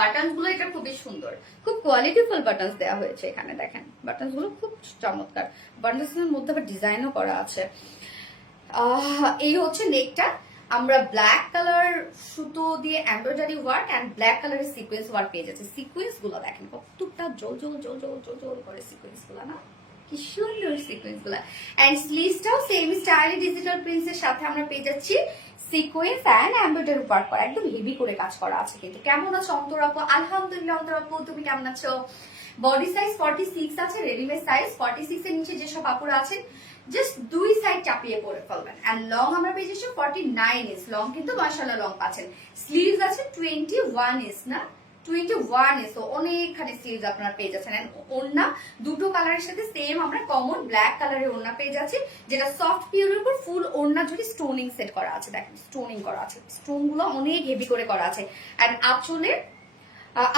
বাটনস গুলো এটা খুবই সুন্দর, খুব কোয়ালিটিফুল বাটনস দেওয়া হয়েছে এখানে, দেখেন বাটনস গুলো খুব চমৎকার। বাটনস এর মধ্যে আবার ডিজাইনও করা আছে। এই হচ্ছে নেকটা, আমরা ব্ল্যাক কালার সুতো দিয়ে এমব্রয়ডারি ওয়ার্ক এন্ড ব্ল্যাক কালারের সিকোয়েন্স ওয়ার্ক পেয়ে যাচ্ছে। সিকোয়েন্স গুলো দেখেন কতটা জল জল জল জল জল জল করে সিকোয়েন্স গুলো, না কি সুন্দর সিকোয়েন্স গুলা। এন্ড স্লিভসটাও সেম স্টাইলে ডিজিটাল প্রিন্টস এর সাথে আমরা পেয়ে যাচ্ছি সিকোয়েন্স এন্ড এমব্রয়ডারি ওয়ার্ক করা, একদম হেভি করে কাজ করা আছে। কিন্তু কেমন আছো অন্তর আপু? আলহামদুলিল্লাহ অন্তর আপু, তুমি কেমন আছো? বডি সাইজ 46 আছে, রেডিমেড সাইজ 46 এর নিচে যেসব আপুরা আছেন জাস্ট দুই সাইড চাপিয়ে পরে ফেলবেন। এন্ড লং আমরা পেয়ে যাচ্ছি 49 ইঞ্চ, লং কিন্তু মাশাআল্লাহ লং পাচ্ছেন। স্লিভস আছে 21 ইঞ্চ, না 21 ইঞ্চ, তো অনেকখানি স্লিভস আপনারা পেয়ে যাচ্ছেন। এন্ড ওড়না দুটো কালারের সাথে সেম আমরা কমন ব্ল্যাক কালারের ওড়না পেয়ে যাচ্ছি, যেটা সফট পিওরের উপর ফুল ওড়না জুড়ে স্টোনিং সেট করা আছে। দেখেন স্টোনিং করা আছে, স্টোন গুলো অনেক হেভি করে করা আছে। এন্ড আঁচলে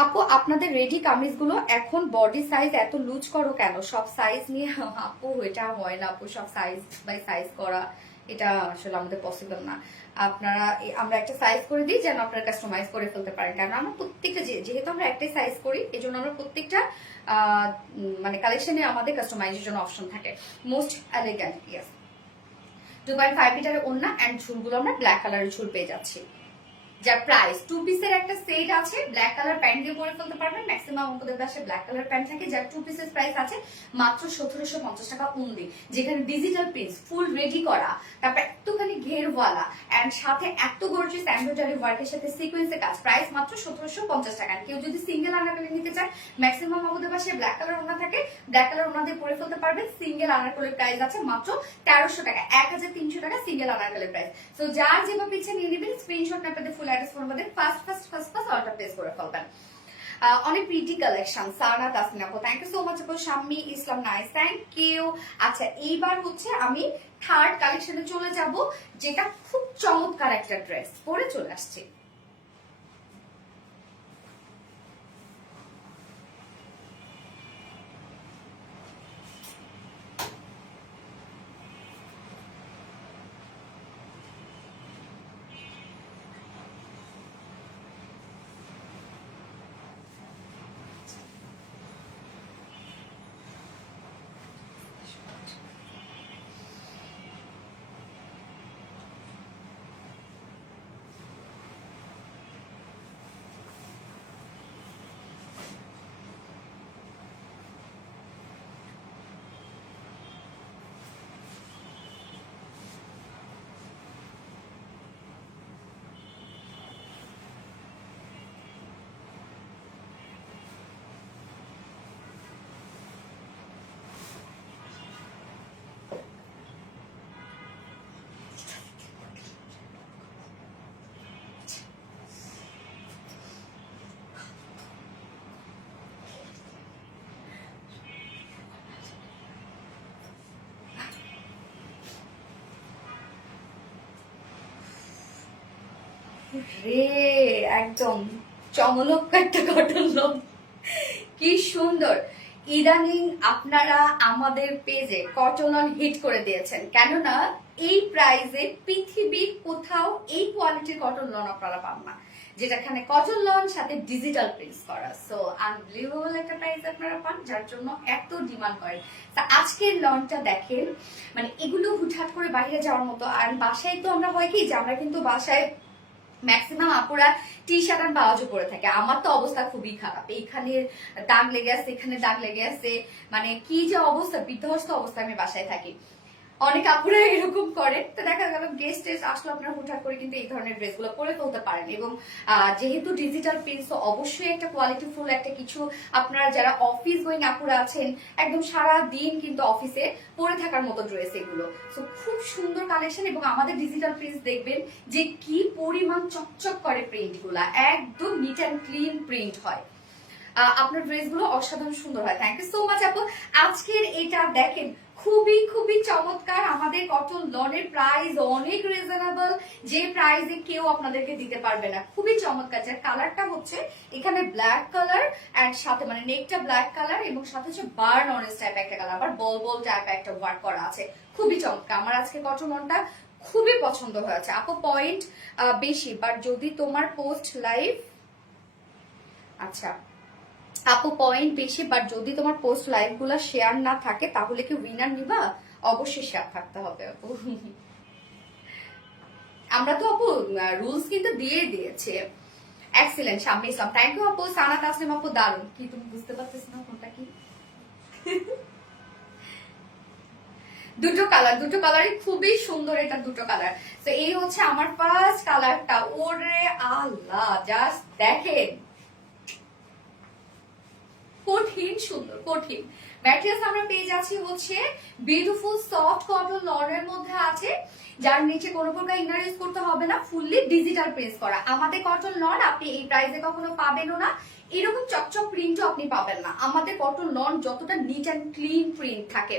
আপু আপনাদের রেডি কামিজ গুলো এখন বডি সাইজ এত লুজ করো কেন? সব সাইজ নিয়ে আপু এটা হয় না আপু, সব সাইজ বাই সাইজ করা এটা আসলে আমাদের পসিবল না। আপনারা আমরা একটা সাইজ করে দিই যেন আপনারা কাস্টমাইজ করে ফেলতে পারেন, কারণ আমরা প্রত্যেকটা যেহেতু আমরা একটাই সাইজ করি, এই জন্য আমরা প্রত্যেকটা মানে কালেকশনে আমাদের কাস্টমাইজের জন্য অপশন থাকে। মোস্ট এলিগেন্ট, ইয়েস 2.5 মিটারের ওড়না এন্ড ঝুলগুলো আমরা ব্ল্যাক কালারের ঝুল পেয়ে যাচ্ছি। যার প্রাইস 2 পিসের একটা সেট আছে, ব্ল্যাক কালার প্যান্ট দিয়ে পরে ফেলতে পারবেন। ম্যাক্সিমাম আমাদের কাছে ব্ল্যাক কালার প্যান্ট থাকে, যার 2 পিসের প্রাইস আছে মাত্র 1750 টাকা অনলি, যেখানে ডিজিটাল প্রিন্টস ফুল রেডি করা, তারপর একটুখানি ঘেরওয়ালা এন্ড সাথে এত গর্জিয়াস এমব্রয়ডারি ওয়ার্কের সাথে সিকোয়েন্সের কাজ, প্রাইস মাত্র 1750 টাকা। কেউ যদি সিঙ্গেল আনারকলি নিতে চায়, ম্যাক্সিমাম আমাদের কাছে ব্ল্যাক কালার ওড়না থাকে, ব্ল্যাক কালার ওড়না দিয়ে পরে ফেলতে পারবেন। সিঙ্গেল আনারকলির প্রাইস আছে মাত্র 1300 টাকা, 1300 টাকা সিঙ্গেল আনারকলির প্রাইস। তো যার যেভাবে ইচ্ছে নিয়ে নেবেন, স্ক্রিনশট না পেতে ফুল অ্যাড্রেস ফোন আমাদের ফার্স্ট অর্ডার প্লেস করে ফেলবেন। অনেক প্রিটি কালেকশন, সানা তাসমিনা আপু থ্যাংক ইউ সো মাচ আপু। শাম্মী ইসলাম নাইস, থ্যাংক ইউ। আচ্ছা এইবার হচ্ছে আমি থার্ড কালেকশনে চলে যাব, যেটা খুব চমৎকার একটা ড্রেস পরে চলে আসছে। রে একদম চমলক একটা কটন লন, কি সুন্দর। ইদানিং আপনারা আমাদের পেজে কটন লন হিট করে দিয়েছেন, কেননা এই প্রাইসে পৃথিবীর কোথাও এই কোয়ালিটির কটন লন আপনারা পান না, যেটাখানে কটন লন সাথে ডিজিটাল প্রিন্টস করা। সো আনবিলিভেবল একটা প্রাইস আপনারা পান, যার জন্য এত ডিমান্ড করেন। তা আজকের লনটা দেখেন, মানে এগুলো হুটহাট করে বাইরে যাওয়ার মতো। আর বাসায় তো আমরা হয় কি যে আমরা কিন্তু বাসায় ম্যাক্সিমাম আপুরা টি শার্ট আর ব্লাউজও পরে থাকে। আমার তো অবস্থা খুবই খারাপ, এইখানে দাগ লেগে আছে, এখানে দাগ লেগে আছে, মানে কি যে অবস্থা, বিধ্বস্ত অবস্থা আমি বাসায় থাকি। অনেক আপুরা এরকম করে, তো দেখা গেল গেস্ট টেস্ট আসলে আপনারা হুটহাট করে কিন্তু এই ধরনের ড্রেসগুলো পরে ফেলতে পারেন। এবং যেহেতু ডিজিটাল প্রিন্টস, তো অবশ্যই একটা কোয়ালিটিফুল একটা কিছু আপনারা যারা অফিস গোয়িং আপুরা আছেন, একদম সারা দিন কিন্তু অফিসে পরে থাকার মতো ড্রেস এগুলো। তো খুব সুন্দর কালেকশন, এবং আমাদের ডিজিটাল প্রিন্টস দেখবেন যে কি পরিমাণ চকচক করে প্রিন্ট গুলা, একদম নিট অ্যান্ড ক্লিন প্রিন্ট হয়। আপনার ড্রেসগুলো অসাধারণ সুন্দর হয়। থ্যাংক ইউ সো মাচ আপু। আজকের এটা দেখেন খুবই খুবই চমৎকার। আমাদের কটন লনের প্রাইস অনেক রিজনেবল, যে প্রাইসে কেউ আপনাদেরকে দিতে পারবে না। খুবই চমৎকার। যার কালারটা হচ্ছে এখানে ব্ল্যাক কালার এন্ড সাথে মানে নেকটা ব্ল্যাক কালার, এবং সাথে হচ্ছে বার্ন অরেঞ্জ টাইপ একটা কালার, আবার বল বল টাইপ একটা ওয়ার্ক করা আছে। খুবই চমৎকার। আমার আজকে কটন লনটা খুবই পছন্দ হয়েছে আপু। পয়েন্ট বেশি, বাট যদি তোমার পোস্ট লাইভ, আচ্ছা আপু পয়েন্ট বেশি, বাট যদি তোমার পোস্ট লাইভ গুলা শেয়ার না থাকে তাহলে কি উইনার নিবা? অবশ্যই শেয়ার থাকতে হবে আপু। আমরা তো আপু রুলস কিন্তু দিয়ে দিয়েছে। Excellent Shammi Islam, thank you আপু। সানা তাসলিম আপু দারুন। কি তুমি বুঝতে পারতেছ না কোনটা কি? দুটো কালারই খুবই সুন্দর, এটা দুটো কালার। তো এই হচ্ছে আমার ফার্স্ট কালারটা। ওরে আল্লাহ, জাস্ট দেখেন কঠিন সুন্দর, কঠিন ম্যাটেরিয়ালস আমরা পেয়ে যাচ্ছি হচ্ছে বিউটিফুল সফট কটন লনের মধ্যে আছে, যার নিচে কোনো প্রকার ইনার ইউজ করতে হবে না, ফুললি ডিজিটাল প্রিন্ট করা। আমাদের কটন লন আপনি এই প্রাইসে কখনো পাবেনও না, এরকম চকচক প্রিন্টও আপনি পাবেন না। আমাদের কটন লন যতটা নিট অ্যান্ড ক্লিন প্রিন্ট থাকে।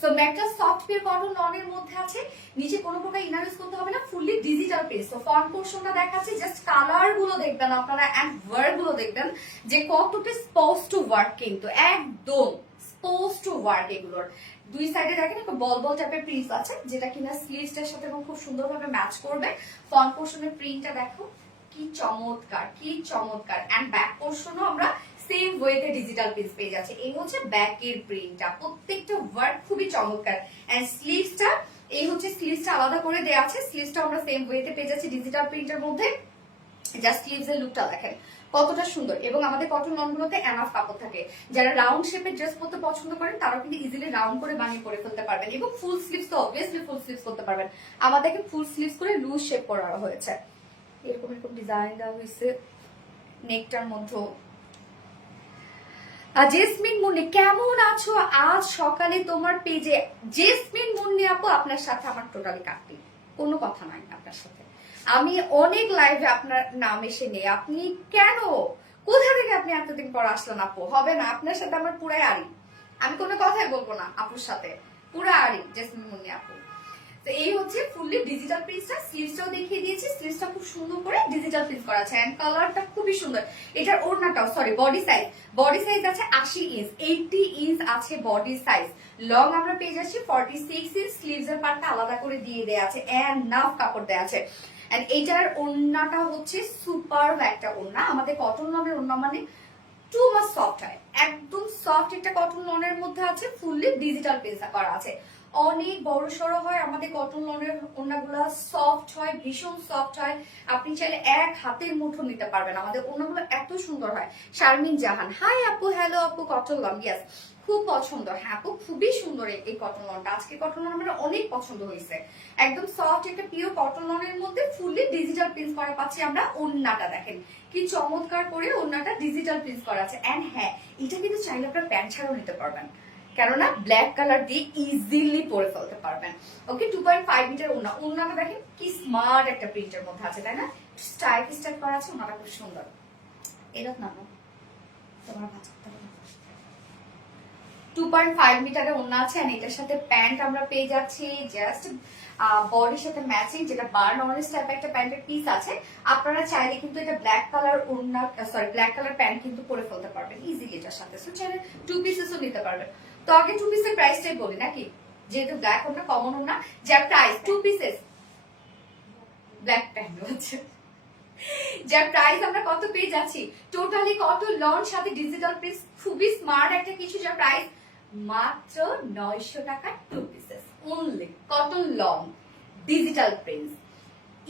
So material soft pure cotton লনের মধ্যে আছে, নিচে কোনো প্রকার ইনার ইউজ করতে হবে না, fully digital print. So front পোরশনটা দেখাচ্ছি, জাস্ট কালার গুলো দেখবেন আপনারা এন্ড ওয়ার্ক গুলো দেখবেন যে কতটা স্পষ্ট ওয়ার্ক, কিন্তু একদম স্পষ্ট ওয়ার্ক এগুলোর। দুই সাইডে দেখেন একটা বল বল টাইপের প্রিন্ট আছে, যেটা কিনা স্লিভসটার সাথে খুব সুন্দরভাবে ম্যাচ করবে। ফ্রন্ট পোরশনের প্রিন্টটা দেখো কি চমৎকার, কি চমৎকার। এন্ড ব্যাক পোরশনও আমরা সেম ওয়েতে ডিজিটাল প্রিন্ট পেয়ে যাচ্ছে। এই হচ্ছে ব্যাকের প্রিন্টটা, প্রত্যেকটা ওয়ার্ক খুবই চমৎকার। এন্ড স্লিভসটা, এই হচ্ছে স্লিভসটা আলাদা করে দেওয়া আছে, স্লিভসটা আমরা সেম ওয়েতে পেয়ে যাচ্ছি ডিজিটাল প্রিন্টের মধ্যে। জাস্ট স্লিভস এর লুকটা দেখেন কতটা সুন্দর। এবং আমাদের কটন লনগুলোতে এনাফ কাপড় থাকে, যারা রাউন্ড শেপের ড্রেস পরতে পছন্দ করেন তারাও কিন্তু ইজিলি রাউন্ড করে বানিয়ে পরে ফেলতে পারবেন। এবং ফুল স্লিভস তো অবভিয়াসলি ফুল স্লিভস করতে পারবেন। আমাদেরকে ফুল স্লিভস করে লুজ শেপ করা হয়েছে, এরকম এরকম ডিজাইন দেওয়া হয়েছে নেকটার মধ্যে। জেসমিন মুন্নি কেমন আছো? আজ সকালে তোমার পেজে জেসমিন মুন্নি আপু, আপনার সাথে আমার টোটালি কাটতি, কোনো কথা নাই আপনার সাথে। আমি অনেক লাইভে আপনার নাম এসে নেই, আপনি কেন, কোথা থেকে আপনি এতদিন পর আসলেন আপু? হবে না, আপনার সাথে আমার পুরাই আড়ি, আমি কোনো কথাই বলবো না আপুর সাথে, পুরা আড়ি জেসমিন মুন্নি আপু। তো এই হচ্ছে ফুললি ডিজিটাল প্রিন্টটা, স্লিভসটাও দেখিয়ে দিয়েছি, স্লিভসটা খুব সুন্দর করে ডিজিটাল প্রিন্ট করা আছে এন্ড কালারটা খুবই সুন্দর। এটার ওড়নাটাও সরি বডি সাইজ আছে 80 ইঞ্চ, 80 ইঞ্চ আছে বডি সাইজ। লং আমরা পেয়ে যাচ্ছি 46 ইঞ্চ, স্লিভস এর পার্টটা আলাদা করে দিয়ে দেয়া আছে এন্ড নাফ কাপড় দেয়া আছে। এন্ড এটার ওড়নাটা হচ্ছে সুপার একটা ওড়না। আমাদের কটন লনের ওড়না মানে টু মাচ সফট হয়, একদম সফট একটা কটন লনের মধ্যে আছে, ফুললি ডিজিটাল প্রিন্ট করা আছে। অনেক বড় সড়ো হয় আমাদের কটন লনের ওড়নাগুলো, সফট হয়, ভীষণ সফট হয়, আপনি চাইলে এক হাতের মুঠো নিতে পারবেন। আমাদের ওড়নাগুলো এত সুন্দর হয়। শারমিন জাহান, হাই আপু, হ্যালো আপু, কটন লন ইয়াস খুব পছন্দ। হ্যাঁ আপু খুবই সুন্দর এই কটন লনটা, আজকে কটন লন আমার অনেক পছন্দ হয়েছে। একদম সফট একটা পিওর কটন লনের মধ্যে ফুললি ডিজিটাল প্রিন্ট করা পাচ্ছি আমরা। ওড়নাটা দেখেন কি চমৎকার করে ওড়নাটা ডিজিটাল প্রিন্ট করা আছে। এন্ড হ্যাঁ, এটা কিন্তু চাইলে আপনারা প্যান্ট ছাড়াও নিতে পারবেন, কেননা ব্ল্যাক কালার দিয়ে ইজিলি পরে ফেলতে পারবেন। ওকে 2.5 মিটার ওড়না, ওড়নাটা দেখেন কি স্মার্ট একটা প্রিন্টের মধ্যে আছে, তাই না? স্টাইল করা আছে, ওড়নাটা খুব সুন্দর। এরকম না তোমার ভাজ করতে হবে। 2.5 মিটারের ওড়না আছে, এন্ড এটার সাথে প্যান্ট আমরা পেয়ে যাচ্ছি জাস্ট বডির সাথে ম্যাচিং, যেটা বার্ন অরেঞ্জ টাইপ একটা প্যান্টের পিস আছে। আপনারা চাইলে কিন্তু এটা ব্ল্যাক কালার ওড়না ব্ল্যাক কালার প্যান্ট কিন্তু পরে ফেলতে পারবেন ইজিলি এটার সাথে। সো চাইলে 2 পিসেসও নিতে পারবেন। তো আগে 2 পিসের প্রাইসটাই বলি নাকি, যেহেতু ব্ল্যাক ওড়না কমন ওড়না, যার প্রাইস 2 পিসেস ব্ল্যাক প্যান্ট হচ্ছে, যার প্রাইস আমরা কত পেয়ে যাচ্ছি, টোটালি কত লন সাথে ডিজিটাল প্রিন্ট, খুবই স্মার্ট একটা কিছু, যার প্রাইস মাত্র 900 টাকা 2 pieces only, cotton long digital print.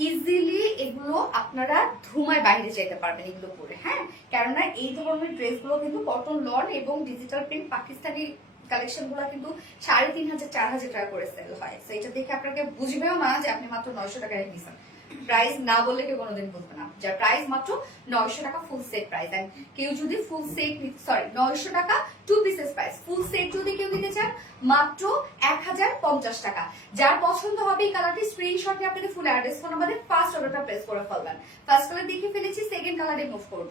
Easily এগুলো আপনারা ধুমায় বাইরে যেতে পারবেন এগুলো পরে, হ্যাঁ, কেননা এই ধরনের ড্রেসগুলো কিন্তু কটন লন এবং ডিজিটাল প্রিন্ট পাকিস্তানি কালেকশন গুলো কিন্তু 3500 4000 টাকা করে সেল হয়। তো এটা দেখে আপনাকে বুঝবেও না যে আপনি মাত্র 900 টাকায় নিছেন। প্রাইস না বললে কেউ কোনোদিন বুঝবে না, যার প্রাইস মাত্র 900 টাকা ফুল সেট প্রাইস। এন্ড কেউ যদি ফুল সেট 900 টাকা 2 পিসেস প্রাইস, ফুল সেট যদি কেউ নিতে চান মাত্র 1050 টাকা। যার পছন্দ হবে এই কালারটি স্ক্রিনশট নিয়ে আপনাদের ফুল অ্যাড্রেস ফোন নাম্বারে ফার্স্ট অর্ডারটা প্লেস করে ফেলবেন। ফার্স্ট কালার দেখে ফেলেছি, সেকেন্ড কালারে মুভ করব।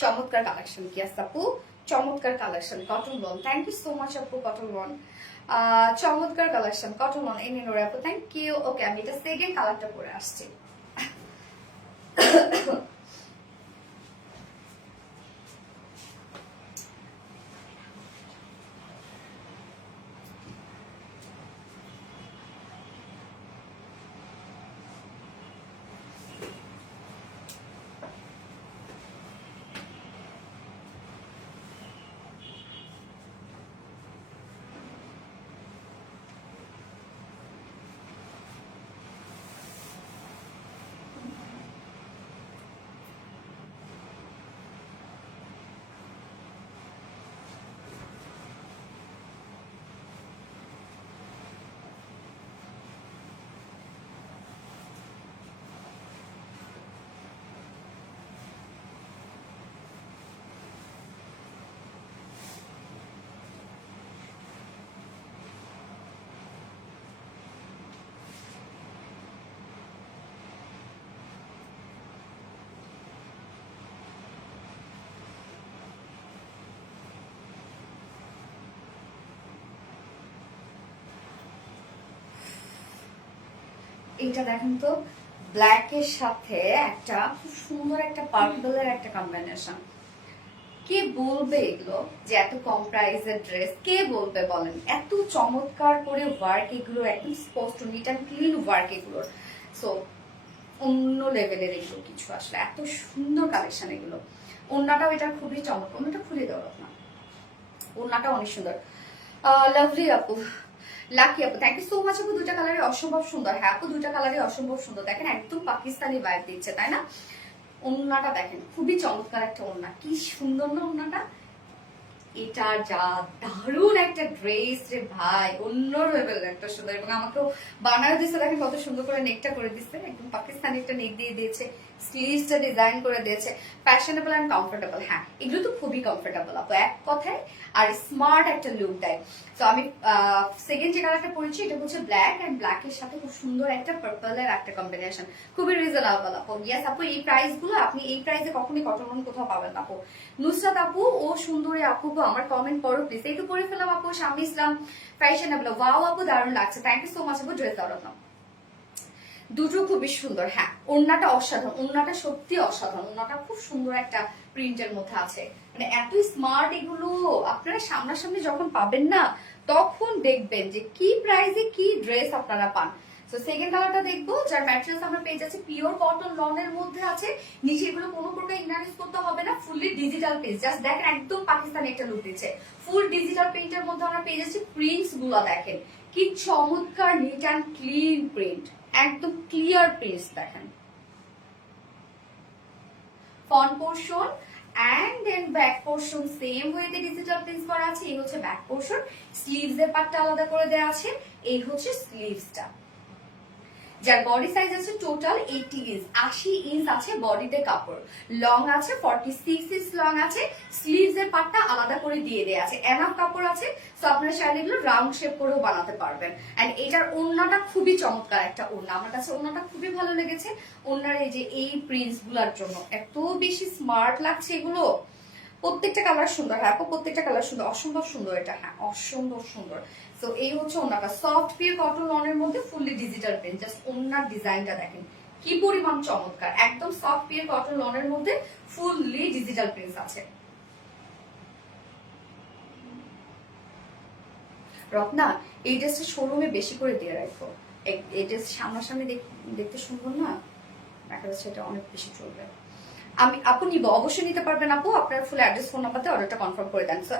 চমৎকার কালেকশন কি আছে আপু, চমৎকার collection cotton lawn, thank you so much আপু কটন লন, চমৎকার কালেকশন কটন লন এনে নোরে আপু, থ্যাংক ইউ। ওকে, আমি এটা সেকেন্ড কালারটা পরে আসছি। এইটা দেখেন তো, ব্ল্যাক এর সাথে একটা খুব সুন্দর একটা পার্পলের একটা কম্বিনেশন। কে বলবে এগুলো যে এত কম প্রাইসের ড্রেস, কে বলবে বলেন? এত চমৎকার করে ওয়ার্ক এগুলো, একদম স্পষ্ট নিট অ্যান্ড ক্লিন ওয়ার্ক এগুলো। সো অন্য লেভেলের এগুলো কিছু, আসলে এত সুন্দর কালেকশন এগুলো। ওড়নাটাও এটা খুবই চমৎকার, ওড়নাটা খুলে দেওয়া না, ওড়নাটা অনেক সুন্দর। লাভলি আপু, লাকি আপু, থ্যাংক ইউ সো মাচ আপু, দুইটা কালারে অসম্ভব সুন্দর। হ্যাঁ আপু, দুইটা কালারে অসম্ভব সুন্দর, দেখেন একদম পাকিস্তানি ভাইব দিচ্ছে, তাই না? ওড়নাটা দেখেন, খুবই চমৎকার একটা ওড়না, কি সুন্দর না ওড়নাটা। এটা যা দারুণ একটা ড্রেস রে ভাই, অন্য লেভেলের একটা সুন্দর, এবং আমাকেও বানায় দিচ্ছে, দেখেন কত সুন্দর করে নেকটা করে দিচ্ছে, একদম পাকিস্তানি একটা নেক দিয়ে দিয়েছে, স্লিভসটা ডিজাইন করে দিয়েছে, ফ্যাশনেবল এন্ড কমফোর্টেবল। হ্যাঁ এগুলো তো খুবই কমফোর্টেবল আপু এক কথায়, আর স্মার্ট একটা লুক দেয়। তো আমি সেকেন্ড যে কালারটা পরেছি এটা হচ্ছে ব্ল্যাক, এন্ড ব্ল্যাক এর সাথে খুব সুন্দর একটা পার্পলের একটা কম্বিনেশন, খুবই রিজনেবল আপু। ইয়েস আপু, এই প্রাইস গুলো আপনি এই প্রাইসে কখনই কটন কোথাও পাবেন না আপু। নুসরাত আপু ও সুন্দরী আপু, আমার কমেন্ট পড়ো প্লিজ। এই তো পড়ে ফেলাম আপু, শামি ইসলাম ফ্যাশনেবল, ওয়াও আপু দারুণ লাগছে, থ্যাংক ইউ সো মাচ আপু, ড্রেস দেওয়ার জন্য। দুটো খুবই সুন্দর। হ্যাঁ ওড়নাটা অসাধারণ, ওড়নাটা সত্যি অসাধারণ, ওড়নাটা খুব সুন্দর একটা প্রিন্টের মধ্যে আছে, মানে এত স্মার্ট এগুলো। আপনারা সামনাসামনি যখন পাবেন না তখন দেখবেন যে কি প্রাইসে কি ড্রেস আপনারা পান। তো সেকেন্ড কালারটা দেখবো, যার ম্যাটেরিয়ালস আমরা পেয়ে যাচ্ছি পিওর কটন লনের মধ্যে আছে, নিচে এগুলো কোনো প্রকার ইনারিস করতে হবে না, ফুললি ডিজিটাল প্রিন্ট, জাস্ট দেখেন একদম পাকিস্তানি একটা লুক দিচ্ছে, ফুল ডিজিটাল প্রিন্টের মধ্যে আমরা পেয়ে যাচ্ছি। প্রিন্টস গুলো দেখেন কি চমৎকার, নিট অ্যান্ড ক্লিন প্রিন্ট, একদম ক্লিয়ার প্রিন্টস দেখেন। Front portion and then back portion same ওয়েতে ডিজিটাল প্রিন্টস করা আছে। এই হচ্ছে ব্যাক পোর্শন, স্লিভস এর পার্টটা আলাদা করে দেওয়া আছে, এই হচ্ছে স্লিভসটা, যার বডি সাইজ আছে টোটাল 80 ইঞ্চ, 80 ইঞ্চ আছে বডিতে কাপড়, লং আছে 46 ইঞ্চ লং আছে, স্লিভস এর পার্টটা আলাদা করে দিয়ে দেয়া আছে, এনাফ কাপড় আছে। সো আপনারা চাইলে এগুলো রাউন্ড শেপ করেও বানাতে পারবেন। এন্ড এটার ওড়নাটা খুবই চমৎকার একটা ওড়না, আমার কাছে ওড়নাটা খুবই ভালো লেগেছে। ওড়নার এই যে এই প্রিন্টস গুলার জন্য এত বেশি স্মার্ট লাগছে এগুলো, প্রত্যেকটা কালার সুন্দর। হ্যাঁ আপু প্রত্যেকটা কালার সুন্দর, অসম্ভব সুন্দর এটা। হ্যাঁ অসম্ভব সুন্দর। তো এই হচ্ছে ওনাটা, সফট পিওর কটন লনের মধ্যে ফুললি ডিজিটাল প্রিন্ট। জাস্ট ওনার ডিজাইনটা দেখেন কি পরিমাণ চমৎকার, একদম সফট পিওর কটন লনের মধ্যে ফুললি ডিজিটাল প্রিন্ট আছে। রত্না এই ড্রেসটা শোরুমে বেশি করে দিয়ে রাখো, এই ড্রেস সামনাসামনি দেখতে সুন্দর না, দেখা যাচ্ছে এটা অনেক বেশি চলবে। আমি আপু নিব, অবশ্যই নিতে পারবেন আপু, আপনার ফুল অ্যাড্রেস ফোন নাম্বারতে অর্ডারটা কনফার্ম করে দেন। সো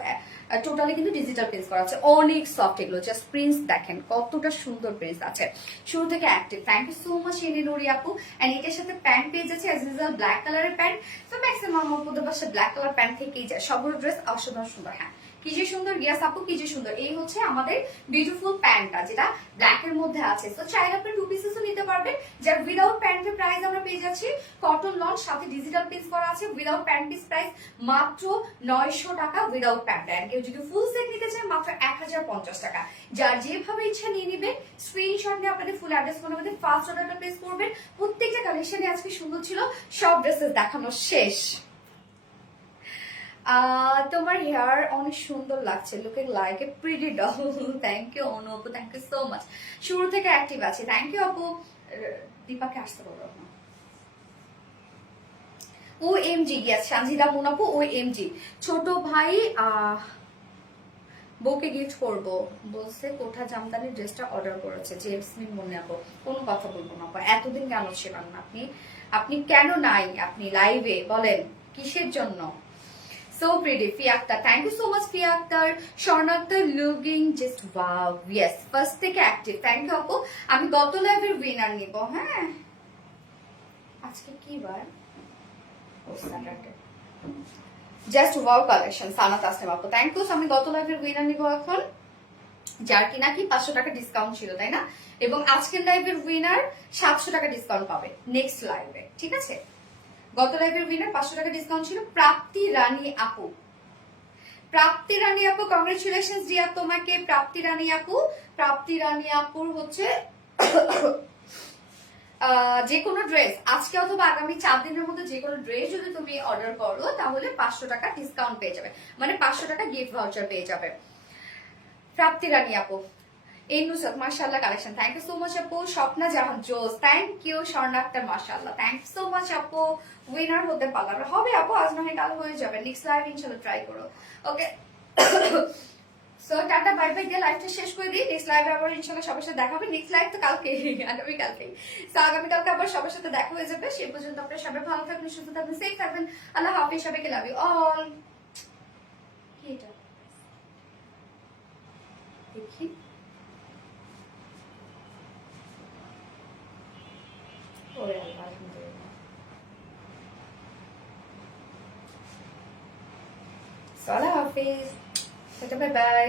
টোটালি কিন্তু ডিজিটাল প্রিন্টস করা আছে, অনেক সফট এগুলো। জাস্ট প্রিন্টস দেখেন কতটা সুন্দর প্রিন্টস আছে, শুরু থেকে active. Thank you so much Ani Nuri আপু। এন্ড এটার সাথে প্যান্ট পেয়ে যাচ্ছে অ্যাজ ইউজুয়াল ব্ল্যাক কালারের প্যান্ট। তো ম্যাক্সিমাম আপুদের বাসায় ব্ল্যাক কালার প্যান্ট থেকেই যায়, সবগুলো ড্রেস অসাধারণ সুন্দর। হ্যাঁ কি যে সুন্দর, গিয়াস আপু কি যে সুন্দর। এই হচ্ছে আমাদের বিউটিফুল প্যান্টটা যেটা ব্ল্যাক এর মধ্যে আছে। তো চাইলে আপনি 2 পিসেসও নিতে পারবেন, যার উইদাউট প্যান্টের প্রাইস আমরা পেয়ে যাচ্ছি কটন লন, সাথে ডিজিটাল প্রিন্টস করা আছে। উইদাউট প্যান্ট পিস প্রাইস মাত্র 900 টাকা উইদাউট প্যান্ট। এন্ড কেউ যদি ফুল সেট নিতে চান মাত্র 1050 টাকা। যার যেভাবে ইচ্ছা নিয়ে নিবে, স্ক্রিনশট নিয়ে আপনাদের ফুল অ্যাড্রেস ফোন আমাদের ফার্স্ট অর্ডারটা প্লেস করবেন। প্রত্যেকটা কালেকশনে আজকে সুন্দর ছিল, সব ড্রেসেস দেখানো শেষ। তোমার হেয়ার অনেক সুন্দর লাগছে, looking like a pretty doll. Thank you Anu আপু, থ্যাংক ইউ সো মাচ। শুরু থেকে অ্যাক্টিভ আছে, থ্যাংক ইউ আপু। দীপাকে আসতে বলো না। ও এম জি, ইয়াস সানজিদা মুনাপু, ও এম জি। ছোট ভাই বউকে গিফট করব বলছে, কোঠা জামদানি ড্রেসটা অর্ডার করেছে, জেসমিন মনে আপু। কোনো কথা বলবো না আপু, এতদিন কেন ছিলেন না আপনি? আপনি কেন নাই আপনি লাইভে, বলেন কিসের জন্য? So pretty, Fia Akhtar. Thank you so much, Fia Akhtar. Shorna Akhtar looking just wow. Yes, first থেকে active. Thank you আপু। আমি গত লাইভের উইনার নিব। হ্যাঁ আজকে কি বার? ও Saturday. Just wow collection, Sana Tasnim আপু। Thank you. আমি গত লাইভের উইনার নিব এখন, যার কিনা কি 500 টাকা ডিসকাউন্ট ছিল, তাই না? এবং আজকের লাইভের উইনার 700 টাকা ডিসকাউন্ট পাবে নেক্সট লাইভে, ঠিক আছে? গত লাইভের উইনার 500 টাকা ডিসকাউন্ট ছিল প্রাপ্তি রানী আপু। প্রাপ্তি রানী আপু কংগ্রেচুলেশন দিয়া তোমাকে। প্রাপ্তি রানী আপু, প্রাপ্তি রানী আপুর হচ্ছে যে কোনো ড্রেস আজকে অথবা আগামী 4 দিনের মধ্যে যে কোনো ড্রেস যদি তুমি অর্ডার করো তাহলে 500 টাকা ডিসকাউন্ট পেয়ে যাবে, মানে 500 টাকা গিফট ভাউচার পেয়ে যাবে। প্রাপ্তি রানী আপু। এই নুসরাত মাশাআল্লাহ collection, thank you so much আপু। স্বপ্না জাহান জোস, থ্যাংক ইউ। স্বর্ণা আক্তার মাশাআল্লাহ, থ্যাংক ইউ সো মাচ আপু। উইনার হতে পারলাম না, হবে আপু, আজ নয় কাল হয়ে যাবে। নেক্সট লাইভ ইনশাআল্লাহ ট্রাই করো, ওকে? সো টাটা বাই বাই দিয়ে লাইভটা শেষ করে দিই। নেক্সট লাইভে আবার ইনশাআল্লাহ সবার সাথে দেখা হবে। নেক্সট লাইভ তো কালকে, আগামী কালকে। সো আগামী কালকে আবার সবার সাথে দেখা হয়ে যাবে। সেই পর্যন্ত আপনারা সবাই ভালো থাকবেন, সুস্থ থাকবেন, সেফ থাকবেন। আল্লাহ হাফেজ, সবাইকে লাভ ইউ অল। কি এটা দেখি, ওরে আল্লাহ, আলহামদুলিল্লাহ। আল্লাহ হাফেজ, বাই বাই।